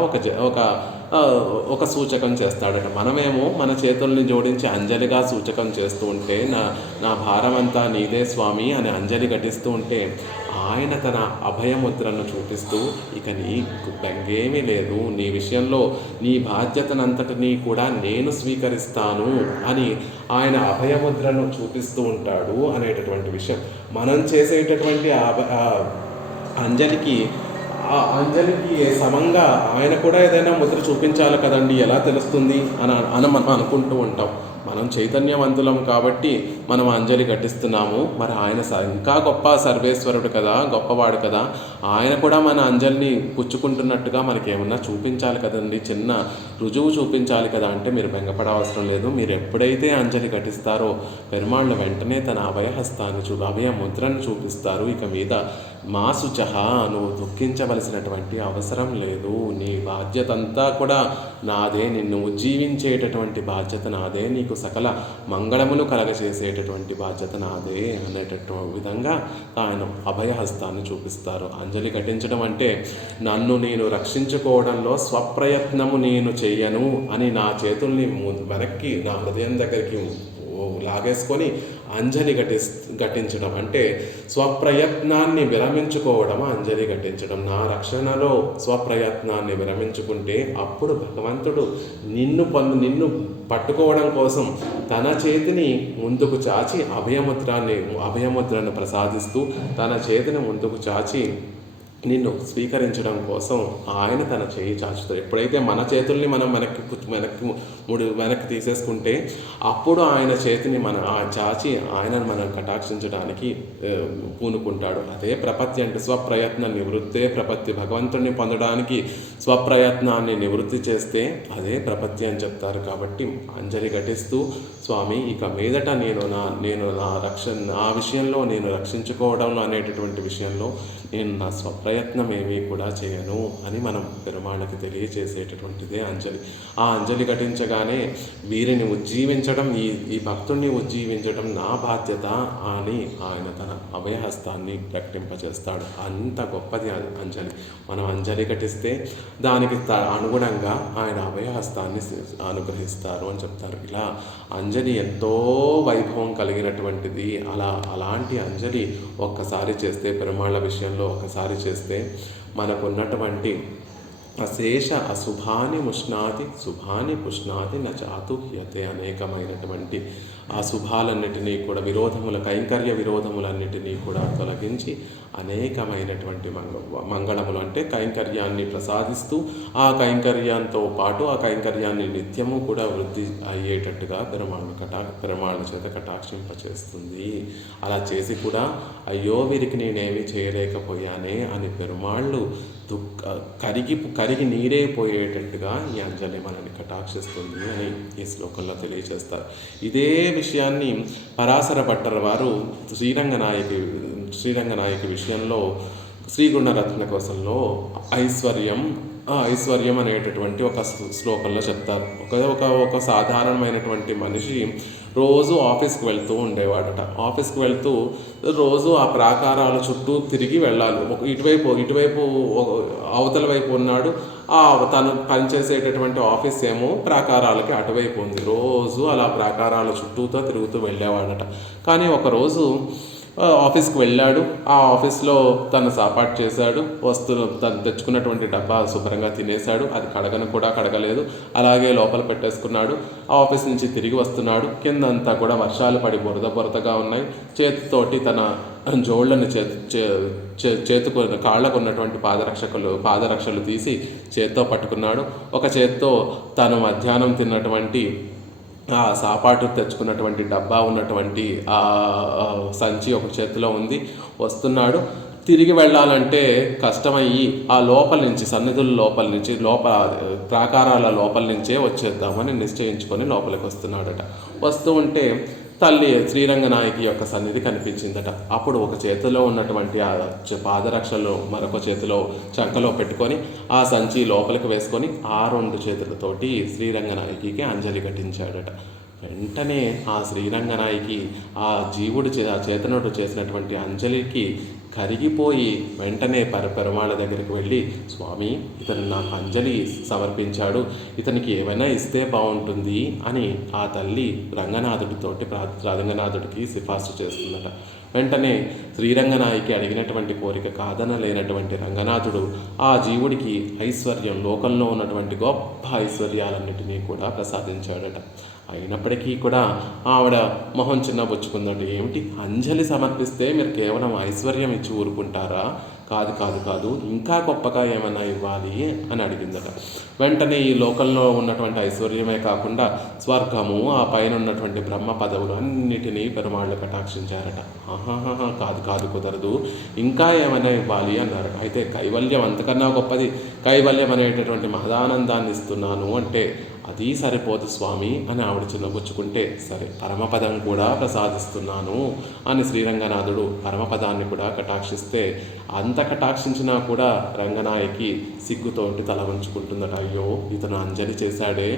ఒక సూచకం చేస్తాడట. మనమేమో మన చేతుల్ని జోడించి అంజలిగా సూచకం చేస్తూ ఉంటే నా భారమంతా నీదే స్వామి అని అంజలి ఘటిస్తూ ఉంటే ఆయన తన అభయముద్రను చూపిస్తూ ఇక నీకు బెంగేమీ లేదు, నీ విషయంలో నీ బాధ్యతనంతటినీ కూడా నేను స్వీకరిస్తాను అని ఆయన అభయముద్రను చూపిస్తూ ఉంటాడు అనేటటువంటి విషయం. మనం చేసేటటువంటి అంజలికి సమంగా ఆయన కూడా ఏదైనా ముద్ర చూపించాలి కదండి, ఎలా తెలుస్తుంది అని మనం అనుకుంటూ ఉంటాం. మనం చైతన్యవంతులం కాబట్టి మనం అంజలి ఘటిస్తున్నాము. మరి ఆయన ఇంకా గొప్ప సర్వేశ్వరుడు కదా, గొప్పవాడు కదా, ఆయన కూడా మన అంజలిని పుచ్చుకుంటున్నట్టుగా మనకి ఏమన్నా చూపించాలి కదండి, చిన్న రుజువు చూపించాలి కదా అంటే మీరు బెంగపడవసరం లేదు. మీరు ఎప్పుడైతే అంజలి ఘటిస్తారో పెరుమాళ్ళు వెంటనే తన అభయహస్తాన్ని అభయ ముద్రను చూపిస్తారు. ఇక మీద మాసుచహ, నువ్వు దుఃఖించవలసినటువంటి అవసరం లేదు, నీ బాధ్యత అంతా కూడా నాదే, నిన్ను ఉజ్జీవించేటటువంటి బాధ్యత నాదే, నీకు సకల మంగళములు కలగచేసేటటువంటి బాధ్యత నాదే అనేటటువంటి విధంగా ఆయన అభయహస్తాన్ని చూపిస్తారు. అంజలి ఘటించడం అంటే నన్ను నేను రక్షించుకోవడంలో స్వప్రయత్నము నేను చెయ్యను అని నా చేతుల్ని వెనక్కి నా హృదయం దగ్గరికి లాగేసుకొని అంజలి ఘటించడం అంటే స్వప్రయత్నాన్ని విరమించుకోవడం అంజలి ఘటించడం. నా రక్షణలో స్వప్రయత్నాన్ని విరమించుకుంటే అప్పుడు భగవంతుడు నిన్ను పట్టుకోవడం కోసం తన చేతిని ముందుకు చాచి అభయముద్రను ప్రసాదిస్తూ తన చేతిని ముందుకు చాచి నిన్ను స్వీకరించడం కోసం ఆయన తన చేయి చాచుతాడు. ఎప్పుడైతే మన చేతుల్ని మనం వెనక్కి తీసేసుకుంటే అప్పుడు ఆయన చేతిని చాచి ఆయనను మనం కటాక్షించడానికి పూనుకుంటాడు. అదే ప్రపత్తి అంటే స్వప్రయత్న నివృత్తే ప్రపత్తి. భగవంతుడిని పొందడానికి స్వప్రయత్నాన్ని నివృత్తి చేస్తే అదే ప్రపత్తి అని చెప్తారు. కాబట్టి అంజలి ఘటిస్తూ స్వామి ఇక మీదట నా విషయంలో నేను రక్షించుకోవడం అనేటటువంటి విషయంలో నేను నా స్వప్రయత్నం ఏమీ కూడా చేయను అని మనం పెరుమాళ్ళకి తెలియచేసేటటువంటిదే అంజలి. ఆ అంజలి ఘటించగానే వీరిని ఉజ్జీవించడం, ఈ భక్తుడిని ఉజ్జీవించడం నా బాధ్యత అని ఆయన తన అభయహస్తాన్ని ప్రకటింపచేస్తాడు. అంత గొప్పది అంజలి. మనం అంజలి ఘటిస్తే దానికి అనుగుణంగా ఆయన అభయహస్తాన్ని అనుగ్రహిస్తారు అని చెప్తారు. ఇలా అంజలి ఎంతో వైభవం కలిగినటువంటిది. అలాంటి అంజలి ఒక్కసారి చేస్తే, పెరుమాళ్ళ విషయంలో ఒక్కసారి చేస్తే మనకున్నటువంటి అశేష అశుభాని ముష్నాతి శుభాని పుష్నాతి నచాతుహ్యతే. అనేకమైనటువంటి ఆ శుభాలన్నిటినీ కూడా కైంకర్య విరోధములన్నిటినీ కూడా తొలగించి అనేకమైనటువంటి మంగళములు అంటే కైంకర్యాన్ని ప్రసాదిస్తూ ఆ కైంకర్యంతో పాటు ఆ కైంకర్యాన్ని నిత్యము కూడా వృద్ధి అయ్యేటట్టుగా పెరుమాళ్ళ చేత కటాక్షింపచేస్తుంది. అలా చేసి కూడా అయ్యో వీరికి నేనేమి చేయలేకపోయానే అని పెరుమాళ్ళు కరిగి నీరైపోయేటట్టుగా ఈ అంజలి మనల్ని కటాక్షిస్తుంది అని ఈ శ్లోకంలో తెలియజేస్తారు. ఇదే విషయాన్ని పరాశర భట్టర్ వారు శ్రీరంగనాయకి విషయంలో శ్రీగుణరత్న కోశంలో ఐశ్వర్యం అనేటటువంటి ఒక శ్లోకంలో చెప్తారు. ఒక సాధారణమైనటువంటి మనిషి రోజు ఆఫీస్కి వెళ్తూ ఉండేవాడట. ఆఫీస్కి వెళ్తూ రోజు ఆ ప్రాకారాల చుట్టూ తిరిగి వెళ్ళాలి. ఇటువైపు అవతల వైపు ఉన్నాడు, తను పనిచేసేటటువంటి ఆఫీస్ ఏమో ప్రాకారాలకి అటువైపు ఉంది. రోజు అలా ప్రాకారాల చుట్టూతో తిరుగుతూ వెళ్ళేవాడట. కానీ ఒకరోజు ఆఫీస్కి వెళ్ళాడు. ఆ ఆఫీస్లో తను సాపాటు చేశాడు. తను తెచ్చుకున్నటువంటి డబ్బా శుభ్రంగా తినేశాడు. అది కడగలేదు. అలాగే లోపల పెట్టేసుకున్నాడు. ఆ ఆఫీస్ నుంచి తిరిగి వస్తున్నాడు. కిందంతా కూడా వర్షాలు పడి బురదగా ఉన్నాయి. చేతితోటి తన జోళ్ళని కాళ్ళకు ఉన్నటువంటి పాదరక్షలు తీసి చేత్తో పట్టుకున్నాడు. ఒక చేత్తో తను మధ్యాహ్నం తిన్నటువంటి ఆ సాపాటు తెచ్చుకున్నటువంటి డబ్బా ఉన్నటువంటి ఆ సంచి ఒక చేతిలో ఉంది. వస్తున్నాడు. తిరిగి వెళ్ళాలంటే కష్టమయ్యి ఆ లోపల నుంచి సన్నిధుల ప్రాకారాల లోపల నుంచే వచ్చేద్దామని నిశ్చయించుకొని లోపలికి వస్తున్నాడట. వస్తూ ఉంటే తల్లి శ్రీరంగనాయకి యొక్క సన్నిధి కనిపించిందట. అప్పుడు ఒక చేతిలో ఉన్నటువంటి ఆ పాదరక్షలు మరొక చేతిలో చంకలో పెట్టుకొని ఆ సంచి లోపలికి వేసుకొని ఆ 2 చేతులతోటి శ్రీరంగనాయకికి అంజలి ఘటించాడట. వెంటనే ఆ శ్రీరంగనాయకి ఆ చేతనుడు చేసినటువంటి అంజలికి కరిగిపోయి వెంటనే పెరుమాళ్ళ దగ్గరికి వెళ్ళి, స్వామి ఇతను నాకు అంజలి సమర్పించాడు, ఇతనికి ఏమైనా ఇస్తే బాగుంటుంది అని ఆ తల్లి రంగనాథుడికి సిఫార్సు చేస్తుందట. వెంటనే శ్రీరంగనాయకి అడిగినటువంటి కోరిక కాదనలేనటువంటి రంగనాథుడు ఆ జీవుడికి లోకంలో ఉన్నటువంటి గొప్ప ఐశ్వర్యాలన్నిటినీ కూడా ప్రసాదించాడట. అయినప్పటికీ కూడా ఆవిడ మొహం చిన్నబుచ్చుకుందట. ఏమిటి, అంజలి సమర్పిస్తే మీరు కేవలం ఐశ్వర్యం ఇచ్చి ఊరుకుంటారా? కాదు, ఇంకా గొప్పగా ఏమైనా ఇవ్వాలి అని అడిగిందట. వెంటనే ఈ లోకంలో ఉన్నటువంటి ఐశ్వర్యమే కాకుండా స్వర్గము, ఆ పైన ఉన్నటువంటి బ్రహ్మ పదవులు అన్నిటినీ పెరుమాళ్ళు కటాక్షించారట. కాదు, కుదరదు, ఇంకా ఏమైనా ఇవ్వాలి అన్నారు. అయితే కైవల్యం అంతకన్నా గొప్పది, కైవల్యం అనేటటువంటి మహదానందాన్ని ఇస్తున్నాను అంటే అది సరిపోదు స్వామి అని ఆవిడ చిన్నబుచ్చుకుంటే, సరే పరమపదం కూడా ప్రసాదిస్తున్నాను అని శ్రీరంగనాథుడు పరమపదాన్ని కూడా కటాక్షిస్తే, అంత కటాక్షించినా కూడా రంగనాయకి సిగ్గుతోటి తల వంచుకుంటుందట. అయ్యో ఇతను అంజలి చేశాడే,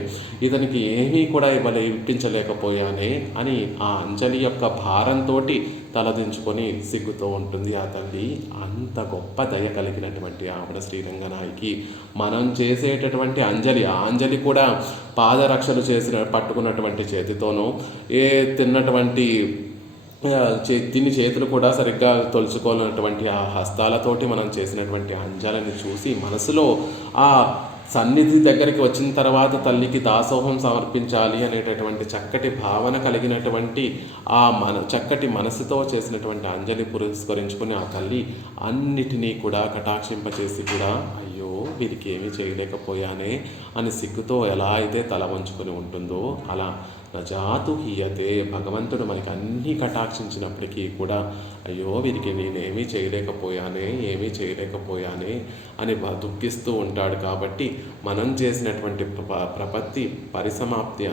ఇతనికి ఏమీ కూడా ఇప్పించలేకపోయానే అని ఆ అంజలి యొక్క భారంతో తలదించుకొని సిగ్గుతో ఉంటుంది ఆ తల్లి. అంత గొప్ప దయ కలిగినటువంటి ఆవిడ శ్రీరంగనాయకి. మనం చేసేటటువంటి అంజలి, ఆ అంజలి కూడా పాదరక్షలు పట్టుకున్నటువంటి చేతితోనూ, తిన్నటువంటి తిని చేతులు కూడా సరిగ్గా తొలుచుకోనటువంటి ఆ హస్తాలతోటి మనం చేసినటువంటి అంజలిని చూసి మనసులో ఆ సన్నిధి దగ్గరికి వచ్చిన తర్వాత తల్లికి దాసోహం సమర్పించాలి అనేటటువంటి చక్కటి భావన కలిగినటువంటి ఆ చక్కటి మనసుతో చేసినటువంటి అంజలి పురస్కరించుకుని ఆ తల్లి అన్నిటినీ కూడా కటాక్షింపచేసి కూడా అయ్యో వీరికి ఏమీ చేయలేకపోయానే అని సిగ్గుతో ఎలా అయితే తల వంచుకొని ఉంటుందో అలా నజాతు హీయతే, భగవంతుడు మనకి అన్నీ కటాక్షించినప్పటికీ కూడా అయ్యో వీరికి నేనేమీ చేయలేకపోయానే అని దుఃఖిస్తూ ఉంటాడు. కాబట్టి మనం చేసినటువంటి ప్రపత్తి పరిసమాప్తి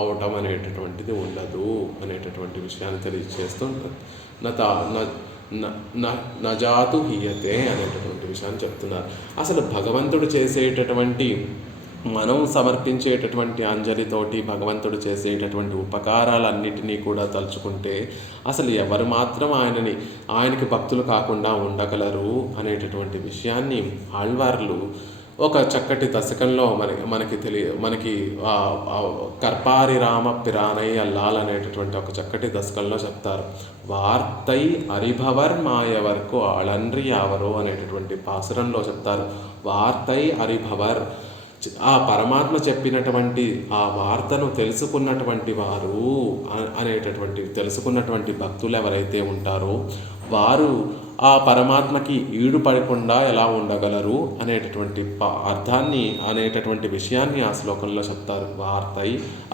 అవటం అనేటటువంటిది ఉండదు అనేటటువంటి విషయాన్ని తెలియజేస్తూ నజాతు హీయతే అనేటటువంటి విషయాన్ని చెప్తున్నారు. అసలు భగవంతుడు చేసేటటువంటి మనం సమర్పించేటటువంటి అంజలితోటి భగవంతుడు చేసేటటువంటి ఉపకారాలన్నిటినీ కూడా తలుచుకుంటే అసలు ఎవరు మాత్రం ఆయనకి భక్తులు కాకుండా ఉండగలరు అనేటటువంటి విషయాన్ని ఆళ్వార్లు ఒక చక్కటి దశకంలో మనకి కర్పారి రామ పిరానై అల్లాల్ అనేటటువంటి ఒక చక్కటి దశకంలో చెప్తారు. వార్తై అరిభవర్ మాయవర్కు ఆళన్రి యావరో అనేటటువంటి పాసురంలో చెప్తారు. వార్తై అరిభవర్, ఆ పరమాత్మ చెప్పినటువంటి ఆ వార్తను తెలుసుకున్నటువంటి వారు తెలుసుకున్నటువంటి భక్తులు ఎవరైతే ఉంటారో వారు ఆ పరమాత్మకి ఈడుపడకుండా ఎలా ఉండగలరు అనేటటువంటి అర్థాన్ని అనేటటువంటి విషయాన్ని ఆ శ్లోకంలో చెప్తారు. వార్తై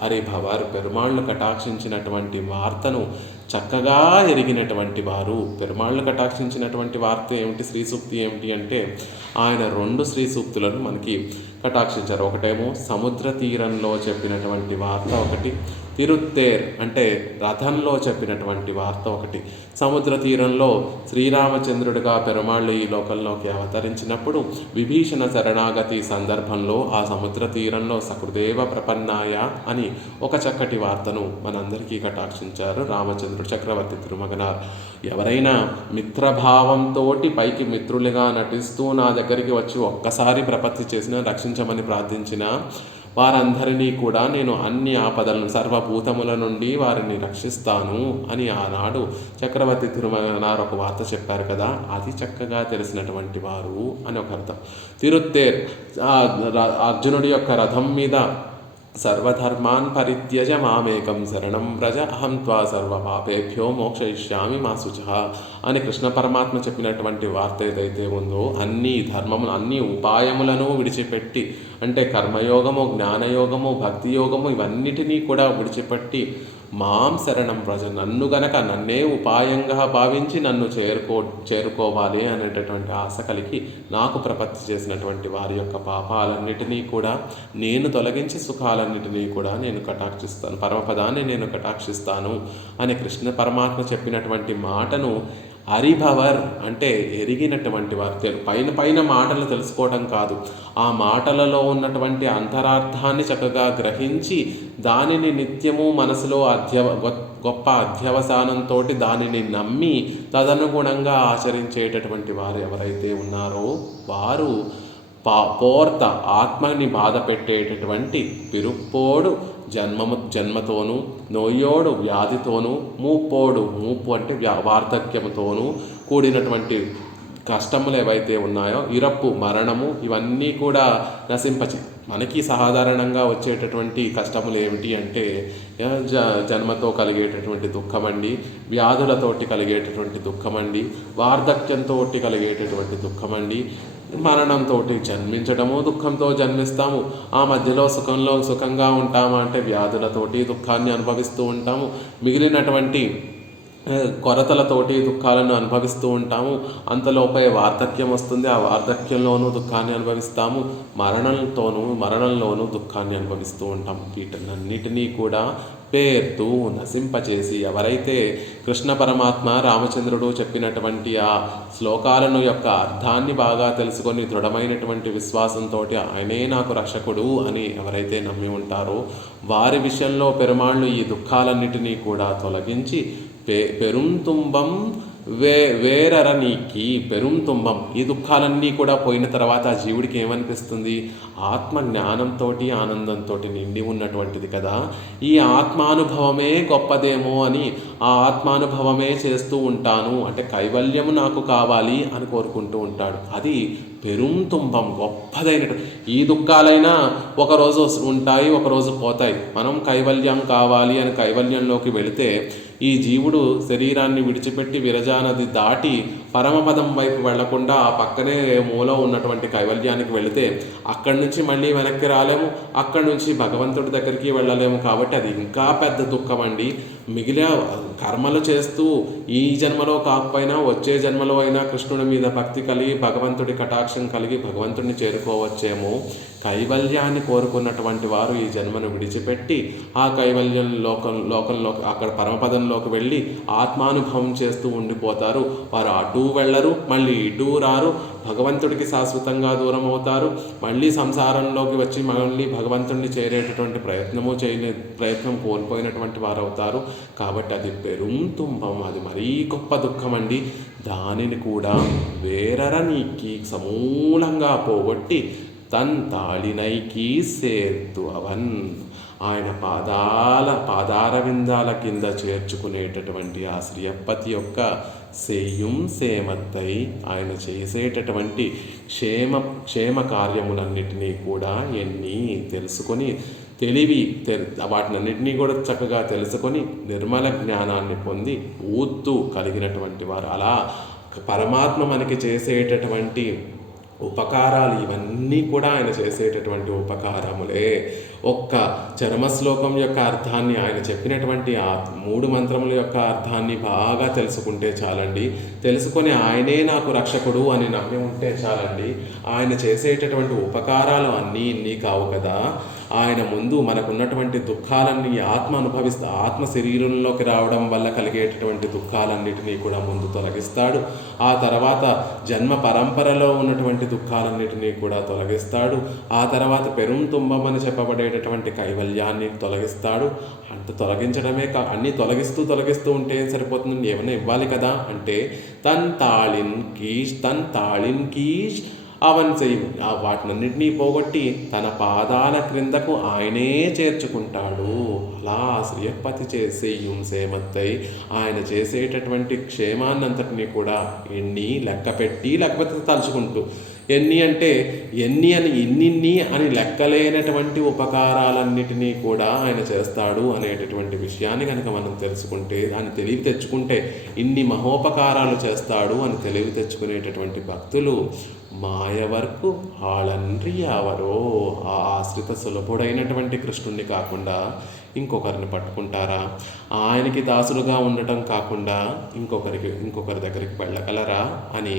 అరిభవర్, పెరుమాళ్ళు కటాక్షించినటువంటి వార్తను చక్కగా ఎరిగినటువంటి వారు. పెరుమాళ్ళు కటాక్షించినటువంటి వార్త ఏమిటి, శ్రీ సూక్తి ఏమిటి అంటే ఆయన 2 శ్రీ సూక్తులను మనకి కటాక్షించారు. ఒకటేమో సముద్ర తీరంలో చెప్పినటువంటి వార్త ఒకటి, తిరుత్తేర్ అంటే రథంలో చెప్పినటువంటి వార్త ఒకటి. సముద్ర తీరంలో శ్రీరామచంద్రుడిగా పెరుమాళ్ళు ఈ లోకంలోకి అవతరించినప్పుడు విభీషణ శరణాగతి సందర్భంలో ఆ సముద్ర తీరంలో సకృదేవ ప్రపన్నాయ అని ఒక చక్కటి వార్తను మనందరికీ కటాక్షించారు రామచంద్రుడు చక్రవర్తి తిరుమగనార్. ఎవరైనా మిత్రభావంతో పైకి మిత్రులుగా నటిస్తూ నా దగ్గరికి వచ్చి ఒక్కసారి ప్రపత్తి చేసినా రక్షించమని ప్రార్థించిన వారందరినీ కూడా నేను అన్ని ఆపదలను సర్వభూతముల నుండి వారిని రక్షిస్తాను అని ఆనాడు చక్రవర్తి తిరుమలనార్ ఒక వార్త చెప్పారు కదా, అది చక్కగా తెలిసినటువంటి వారు అని ఒక అర్థం. తిరుత్తేర్, అర్జునుడి యొక్క రథం మీద సర్వధర్మాన్ పరిత్యజ మామేకం శరణం వ్రజ అహం త్వా సర్వపాపేభ్యో మోక్షయిష్యామి మా శుచః అని కృష్ణ పరమాత్మ చెప్పినటువంటి వార్త ఏదైతే ఉందో అన్ని ధర్మములు అన్ని ఉపాయములను విడిచిపెట్టి అంటే కర్మయోగము, జ్ఞానయోగము, భక్తి యోగము ఇవన్నిటినీ కూడా విడిచిపెట్టి మాం శరణం వ్రజ, నన్నే ఉపాయంగా భావించి నన్ను చేరుకోవాలి అనేటటువంటి ఆశ కలిగి నాకు ప్రపత్తి చేసినటువంటి వారి యొక్క పాపాలన్నిటినీ కూడా నేను తొలగించి సుఖాలన్నిటినీ కూడా నేను కటాక్షిస్తాను, పరమపదాన్ని నేను కటాక్షిస్తాను అని కృష్ణ పరమాత్మ చెప్పినటువంటి మాటను అరిభవర్ అంటే ఎరిగినటువంటి వారు. పైన మాటలు తెలుసుకోవడం కాదు, ఆ మాటలలో ఉన్నటువంటి అంతరార్థాన్ని చక్కగా గ్రహించి దానిని నిత్యము మనసులో గొప్ప అధ్యవసానంతో దానిని నమ్మి తదనుగుణంగా ఆచరించేటటువంటి వారు ఎవరైతే ఉన్నారో వారు పోర్త ఆత్మని బాధ పెట్టేటటువంటి పిరుప్పోడు జన్మతోనూ, నొయ్యోడు వ్యాధితోనూ, మూపు అంటే వార్ధక్యముతోనూ కూడినటువంటి కష్టములు ఏవైతే ఉన్నాయో, ఇరప్పు మరణము ఇవన్నీ కూడా నశింపచే. మనకి సాధారణంగా వచ్చేటటువంటి కష్టములు ఏమిటి అంటే జన్మతో కలిగేటటువంటి దుఃఖమండి, వ్యాధులతోటి కలిగేటటువంటి దుఃఖమండి, వార్ధక్యంతో కలిగేటటువంటి దుఃఖమండి, మరణంతో జన్మించడము, దుఃఖంతో జన్మిస్తాము, ఆ మధ్యలో సుఖంగా ఉంటాము అంటే వ్యాధులతోటి దుఃఖాన్ని అనుభవిస్తూ ఉంటాము, మిగిలినటువంటి కొరతలతోటి దుఃఖాలను అనుభవిస్తూ ఉంటాము, అంతలోపే వార్ధక్యం వస్తుంది, ఆ వార్ధక్యంలోనూ దుఃఖాన్ని అనుభవిస్తాము, మరణంలోనూ దుఃఖాన్ని అనుభవిస్తూ ఉంటాము. వీటన్నిటినీ కూడా పేర్తూ నశింపచేసి ఎవరైతే కృష్ణ పరమాత్మ రామచంద్రుడు చెప్పినటువంటి ఆ శ్లోకాలను యొక్క అర్థాన్ని బాగా తెలుసుకొని దృఢమైనటువంటి విశ్వాసంతో ఆయనే నాకు రక్షకుడు అని ఎవరైతే నమ్మి ఉంటారో వారి విషయంలో పెరుమాళ్ళు ఈ దుఃఖాలన్నిటినీ కూడా తొలగించి పెరుంతుంబం వేరర నీకి పెరుంతుంబం. ఈ దుఃఖాలన్నీ కూడా పోయిన తర్వాత ఆ జీవుడికి ఏమనిపిస్తుంది? ఆత్మ జ్ఞానంతో ఆనందంతో నిండి ఉన్నటువంటిది కదా, ఈ ఆత్మానుభవమే గొప్పదేమో అని ఆ ఆత్మానుభవమే చేస్తూ ఉంటాను, అంటే కైవల్యము నాకు కావాలి అని కోరుకుంటూ ఉంటాడు. అది పెరుంతుంబం, గొప్పదైనటు. ఈ దుఃఖాలైనా ఒకరోజు ఉంటాయి, ఒకరోజు పోతాయి. మనం కైవల్యం కావాలి అని కైవల్యంలోకి వెళితే ఈ జీవుడు శరీరాన్ని విడిచిపెట్టి విరజానది దాటి పరమపదం వైపు వెళ్లకుండా ఆ పక్కనే మూల ఉన్నటువంటి కైవల్యానికి వెళితే అక్కడి నుంచి మళ్ళీ వెనక్కి రాలేము, అక్కడి నుంచి భగవంతుడి దగ్గరికి వెళ్ళలేము. కాబట్టి అది ఇంకా పెద్ద దుఃఖం అండి. మిగిలిన కర్మలు చేస్తూ ఈ జన్మలో కాకపోయినా వచ్చే జన్మలో అయినా కృష్ణుడి మీద భక్తి కలిగి భగవంతుడి కటాక్షం కలిగి భగవంతుడిని చేరుకోవచ్చేమో. కైవల్యాన్ని కోరుకున్నటువంటి వారు ఈ జన్మను విడిచిపెట్టి ఆ కైవల్యం లోకంలో అక్కడ పరమపదంలోకి వెళ్ళి ఆత్మానుభవం చేస్తూ ఉండిపోతారు. వారు అటు వెళ్ళరు, మళ్ళీ ఇటు రారు, భగవంతుడికి శాశ్వతంగా దూరం అవుతారు. మళ్ళీ సంసారంలోకి వచ్చి మళ్ళీ భగవంతుడిని చేరేటటువంటి ప్రయత్నం కోల్పోయినటువంటి వారు అవుతారు. కాబట్టి అది పెరుంతుంబం, అది మరీ గొప్ప దుఃఖం అండి. దానిని కూడా వేరర నీకి సమూలంగా పోగొట్టి తన్ తాళినైకి సేత్తు అవన్, ఆయన పాదార విందాల కింద చేర్చుకునేటటువంటి ఆ శ్రీయప్పతి యొక్క సేయుం సేమత్తై, ఆయన చేసేటటువంటి క్షేమ కార్యములన్నిటినీ కూడా ఎన్ని తెలుసుకొని వాటినన్నింటినీ కూడా చక్కగా తెలుసుకొని నిర్మల జ్ఞానాన్ని పొంది ఊత్తు కలిగినటువంటి వారు. అలా పరమాత్మ మనకి చేసేటటువంటి ఉపకారాలు ఇవన్నీ కూడా ఆయన చేసేటటువంటి ఉపకారములే. ఒక్క చరమశ్లోకం యొక్క అర్థాన్ని, ఆయన చెప్పినటువంటి ఆ 3 మంత్రముల యొక్క అర్థాన్ని బాగా తెలుసుకుంటే చాలండి. తెలుసుకొని ఆయనే నాకు రక్షకుడు అని నమ్మి ఉంటే చాలండి. ఆయన చేసేటటువంటి ఉపకారాలు అన్నీ ఇన్ని కావు కదా. ఆయన ముందు మనకున్నటువంటి దుఃఖాలన్నీ ఆత్మ శరీరంలోకి రావడం వల్ల కలిగేటటువంటి దుఃఖాలన్నిటినీ కూడా ముందు తొలగిస్తాడు. ఆ తర్వాత జన్మ పరంపరలో ఉన్నటువంటి దుఃఖాలన్నిటినీ కూడా తొలగిస్తాడు. ఆ తర్వాత పెరుంతుంబం అని చెప్పబడేటటువంటి కైవల్యాన్ని తొలగిస్తాడు. అంత తొలగించడమే అన్నీ తొలగిస్తూ ఉంటే ఏం సరిపోతుంది? ఏమైనా ఇవ్వాలి కదా. అంటే తన్ తాళిన్ కీష్ అవన్ చెయ్యి, వాటినన్నింటినీ పోగొట్టి తన పాదాల క్రిందకు ఆయనే చేర్చుకుంటాడు. అలా శ్రీయప్పతి చేసేయుం సేమత్తై, ఆయన చేసేటటువంటి క్షేమాన్నంతటినీ కూడా ఎన్ని లెక్క పెట్టి లేకపోతే తలుచుకుంటూ, ఎన్ని అంటే ఇన్నిన్ని అని లెక్కలేనటువంటి ఉపకారాలన్నిటినీ కూడా ఆయన చేస్తాడు అనేటటువంటి విషయాన్ని కనుక మనం తెలుసుకుంటే, దాన్ని తెలివి తెచ్చుకుంటే ఇన్ని మహోపకారాలు చేస్తాడు అని తెలివి తెచ్చుకునేటటువంటి భక్తులు మాయవర్కు ఆళన్రి యావరో, ఆ ఆశ్రిత సులభుడైనటువంటి కృష్ణుణ్ణి కాకుండా ఇంకొకరిని పట్టుకుంటారా? ఆయనకి దాసులుగా ఉండటం కాకుండా ఇంకొకరి దగ్గరికి వెళ్ళగలరా అని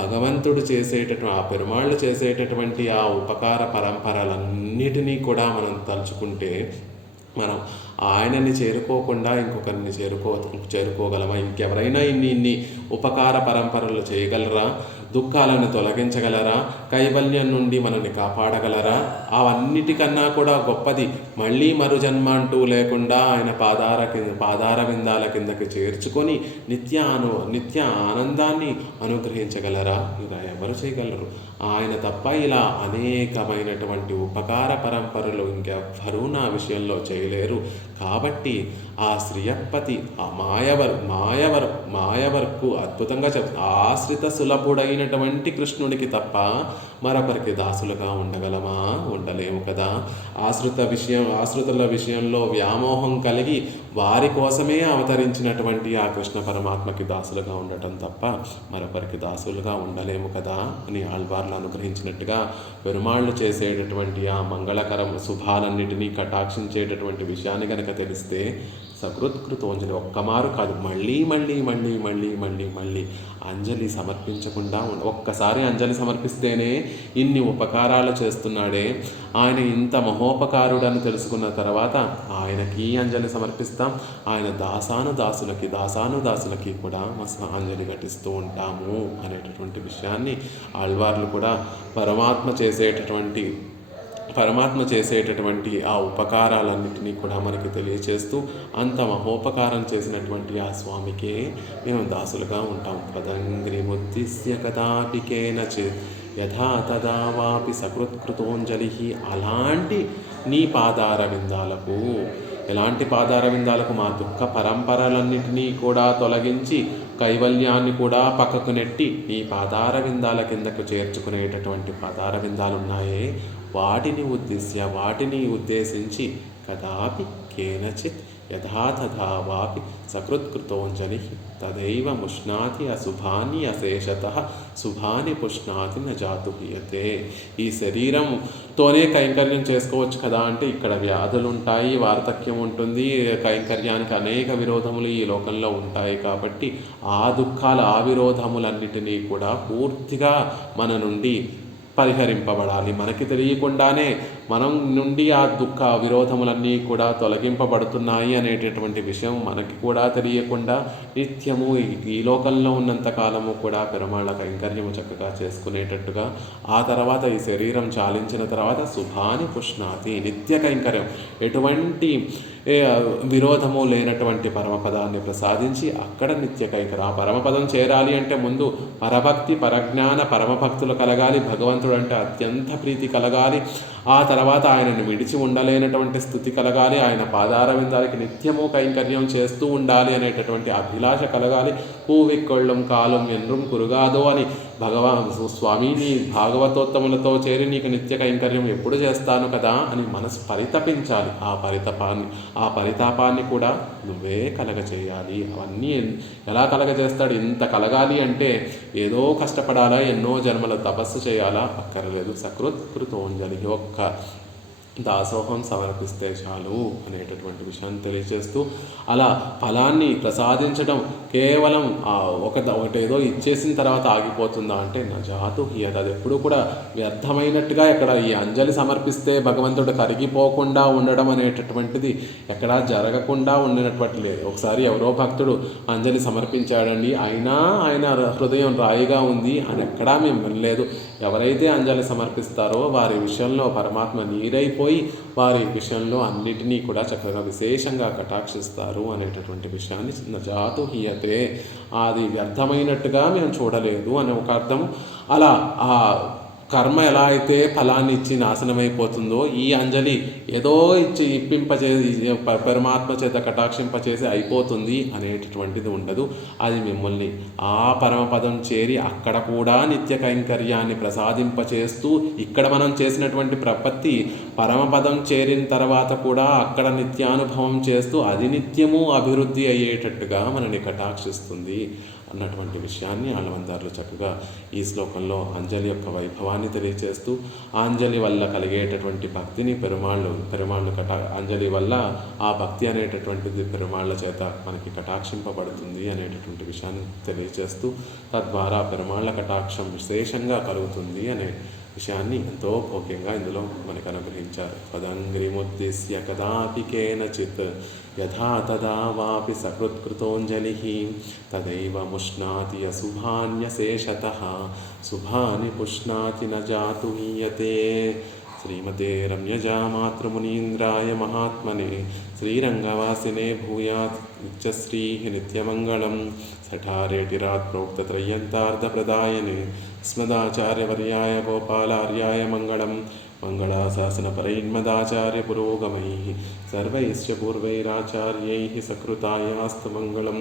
భగవంతుడు చేసేటటువంటి ఆ పెరుమాళ్ళు చేసేటటువంటి ఆ ఉపకార పరంపరలన్నిటినీ కూడా మనం తలుచుకుంటే మనం ఆయనని చేరుకోకుండా ఇంకొకరిని చేరుకోగలమా? ఇంకెవరైనా ఇన్ని ఉపకార పరంపరలు చేయగలరా? దుఃఖాలను తొలగించగలరా? కైవల్యం నుండి మనల్ని కాపాడగలరా? అవన్నిటికన్నా కూడా గొప్పది మళ్ళీ మరు జన్మ అంటూ లేకుండా ఆయన పాదార విందాల కిందకి చేర్చుకొని నిత్య ఆనందాన్ని అనుగ్రహించగలరా? ఇలా ఎవరు చేయగలరు? ఆయన తప్ప ఇలా అనేకమైనటువంటి ఉపకార పరంపరలు ఇంకెవ్వరూ నా విషయంలో చేయలేరు. కాబట్టి ఆ శ్రీయప్పతి ఆ మాయవర్కు అద్భుతంగా ఆశ్రిత సులభుడైనటువంటి కృష్ణుడికి తప్ప మరొకరికి దాసులుగా ఉండగలమా? ఉండలేము కదా. ఆశ్రితుల విషయంలో వ్యామోహం కలిగి వారి కోసమే అవతరించినటువంటి ఆ కృష్ణ పరమాత్మకి దాసులుగా ఉండటం తప్ప మరొకరికి దాసులుగా ఉండలేము కదా అని ఆళ్వార్లు అనుగ్రహించినట్టుగా పెరుమాళ్ళు చేసేటటువంటి ఆ మంగళకరం శుభాలన్నిటినీ కటాక్షించేటటువంటి విషయాన్ని కనుక తెలిస్తే సకృత్కృతోంజలి ఒక్కమారు కాదు, మళ్ళీ అంజలి సమర్పించకుండా ఒక్కసారి అంజలి సమర్పిస్తేనే ఇన్ని ఉపకారాలు చేస్తున్నాడే. ఆయన ఇంత మహోపకారుడని తెలుసుకున్న తర్వాత ఆయనకి అంజలి సమర్పిస్తాం. ఆయన దాసానుదాసులకి కూడా అంజలి ఘటిస్తూ ఉంటాము అనేటటువంటి విషయాన్ని ఆళ్వార్లు కూడా పరమాత్మ చేసేటటువంటి పరమాత్మ చేసేటటువంటి ఆ ఉపకారాలన్నింటినీ కూడా మనకి తెలియచేస్తూ అంత మహోపకారం చేసినటువంటి ఆ స్వామికే మేము దాసులుగా ఉంటాం. పదంగ్రిముద్దిశ్య కదాపికేనచిత్ యథా తదా వాపి సకృత్కృతోంజలి. అలాంటి నీ పాదార విందాలకు, ఎలాంటి పాదార విందాలకు? మా దుఃఖ పరంపరలన్నింటినీ కూడా తొలగించి కైవల్యాన్ని కూడా పక్కకు నెట్టి నీ పాదార విందాల కిందకు చేర్చుకునేటటువంటి పాదార విందాలున్నాయే, వాటిని ఉద్దేశించి కదాపి కేనచిత్ యథా తథా వాపి సకృత్కృతోంజలి తదైవ ముష్ణాతి అశుభాని అశేషతః శుభాని పుష్ణాతి న జాతు హీయతే. ఈ శరీరంతోనే కైంకర్యం చేసుకోవచ్చు కదా అంటే ఇక్కడ వ్యాధులు ఉంటాయి, వార్ధక్యం ఉంటుంది, కైంకర్యానికి అనేక విరోధములు ఈ లోకంలో ఉంటాయి. కాబట్టి ఆ దుఃఖాలు, ఆ విరోధములన్నిటినీ కూడా పూర్తిగా మన నుండి పరిహరింపబడాలి. మనకి తెలియకుండానే మనం నుండి ఆ దుఃఖ విరోధములన్నీ కూడా తొలగింపబడుతున్నాయి అనేటటువంటి విషయం మనకి కూడా తెలియకుండా నిత్యము ఈ లోకంలో ఉన్నంత కాలము కూడా పెరుమాళ్ళ కైంకర్యము చక్కగా చేసుకునేటట్టుగా, ఆ తర్వాత ఈ శరీరం చాలించిన తర్వాత శుభాని పుష్ణాతి, నిత్య కైంకర్యం, ఎటువంటి విరోధము లేనటువంటి పరమపదాన్ని ప్రసాదించి అక్కడ నిత్య కైంకర్యం. ఆ పరమపదం చేరాలి అంటే ముందు పరభక్తి, పరజ్ఞాన, పరమభక్తులు కలగాలి. భగవంతుడు అంటే అత్యంత ప్రీతి కలగాలి. ఆ తర్వాత ఆయనను విడిచి ఉండలేనటువంటి స్థుతి కలగాలి. ఆయన పాదార విందాలకి నిత్యము కైంకర్యం చేస్తూ ఉండాలి అనేటటువంటి అభిలాష కలగాలి. పూవిక్కొళ్ళం కాలం ఎన్rum కురుగాదో అని స్వామి నీ భాగవతోత్తములతో చేరి నీకు నిత్య కైంకర్యం ఎప్పుడు చేస్తాను కదా అని మనసు పరితపించాలి. ఆ పరితాపాన్ని కూడా నువ్వే కలగచేయాలి. అవన్నీ ఎలా కలగజేస్తాడు? ఇంత కలగాలి అంటే ఏదో కష్టపడాలా, ఎన్నో జన్మల తపస్సు చేయాలా? అక్కర్లేదు. సకృత్కృతోంజలి, ఒక్క దాసోహం సమర్పిస్తే చాలు అనేటటువంటి విషయాన్ని తెలియజేస్తూ, అలా ఫలాన్ని ప్రసాదించడం కేవలం ఒకటేదో ఇచ్చేసిన తర్వాత ఆగిపోతుందా అంటే నజాతు హియత. అది ఎప్పుడు కూడా వ్యర్థమైనట్టుగా ఎక్కడ ఈ అంజలి సమర్పిస్తే భగవంతుడు కరిగిపోకుండా ఉండడం అనేటటువంటిది ఎక్కడా జరగకుండా ఉండినటువంటి లేదు. ఒకసారి ఎవరో భక్తుడు అంజలి సమర్పించాడండి, అయినా ఆయన హృదయం రాయిగా ఉంది అని ఎక్కడా మేము వినలేదు. ఎవరైతే అంజలి సమర్పిస్తారో వారి విషయంలో పరమాత్మ నీరైపోయి వారి విషయంలో అన్నిటినీ కూడా చక్కగా విశేషంగా కటాక్షిస్తారు అనేటటువంటి విషయాన్ని నజాతు హీయతే, అది వ్యర్థమైనట్టుగా మేము చూడలేదు అని ఒక అర్థం. అలా ఆ కర్మ ఎలా అయితే ఫలాన్ని ఇచ్చి నాశనమైపోతుందో, ఈ అంజలి ఏదో ఇచ్చి ఇప్పింపచేసి పరమాత్మ చేత కటాక్షింపచేసి అయిపోతుంది అనేటటువంటిది ఉండదు. అది మిమ్మల్ని ఆ పరమపదం చేరి అక్కడ కూడా నిత్య కైంకర్యాన్ని ప్రసాదింపచేస్తూ, ఇక్కడ మనం చేసినటువంటి ప్రపత్తి పరమపదం చేరిన తర్వాత కూడా అక్కడ నిత్యానుభవం చేస్తూ అది నిత్యము అభివృద్ధి అయ్యేటట్టుగా మనని కటాక్షిస్తుంది అన్నటువంటి విషయాన్ని ఆళ్వార్లు చక్కగా ఈ శ్లోకంలో అంజలి యొక్క వైభవాన్ని తెలియచేస్తూ, అంజలి వల్ల కలిగేటటువంటి భక్తిని పెరుమాళ్ళు అంజలి వల్ల ఆ భక్తి అనేటటువంటిది పెరుమాళ్ళ చేత మనకి కటాక్షింపబడుతుంది అనేటటువంటి విషయాన్ని తెలియచేస్తూ, తద్వారా పెరుమాళ్ళ కటాక్షం విశేషంగా కలుగుతుంది అనే విషయాన్ని ఎంతో భోగ్యంగా ఇందులో మనకు అనుగ్రహించారు. పదంగ్రిముద్దిశ్య కదాపి కేనచిత్ యథా తదా వాపి సకృత్కృతోంజలి తదైవ ముష్ణాతి అశుభాన్యశేషతః శుభాని పుష్ణాతి న జాతు హీయతే. శ్రీమతే రమ్యజా మాతృమునీంద్రాయ మహాత్మనే శ్రీరంగవాసినే భూయాత్ నిత్యశ్రీ నిత్యమంగళం. సఠారేటిరాత్ ప్రోక్తత్రయంతార్థప్రదాయనే స్మదాచార్యవర్యాయ గోపాలార్యాయ మంగళం. మంగళాశాసనపరైర్మదాచార్య పురోగమైః సర్వైశ్చ పూర్వైరాచార్యైః సకృతాయాస్తు మంగళం.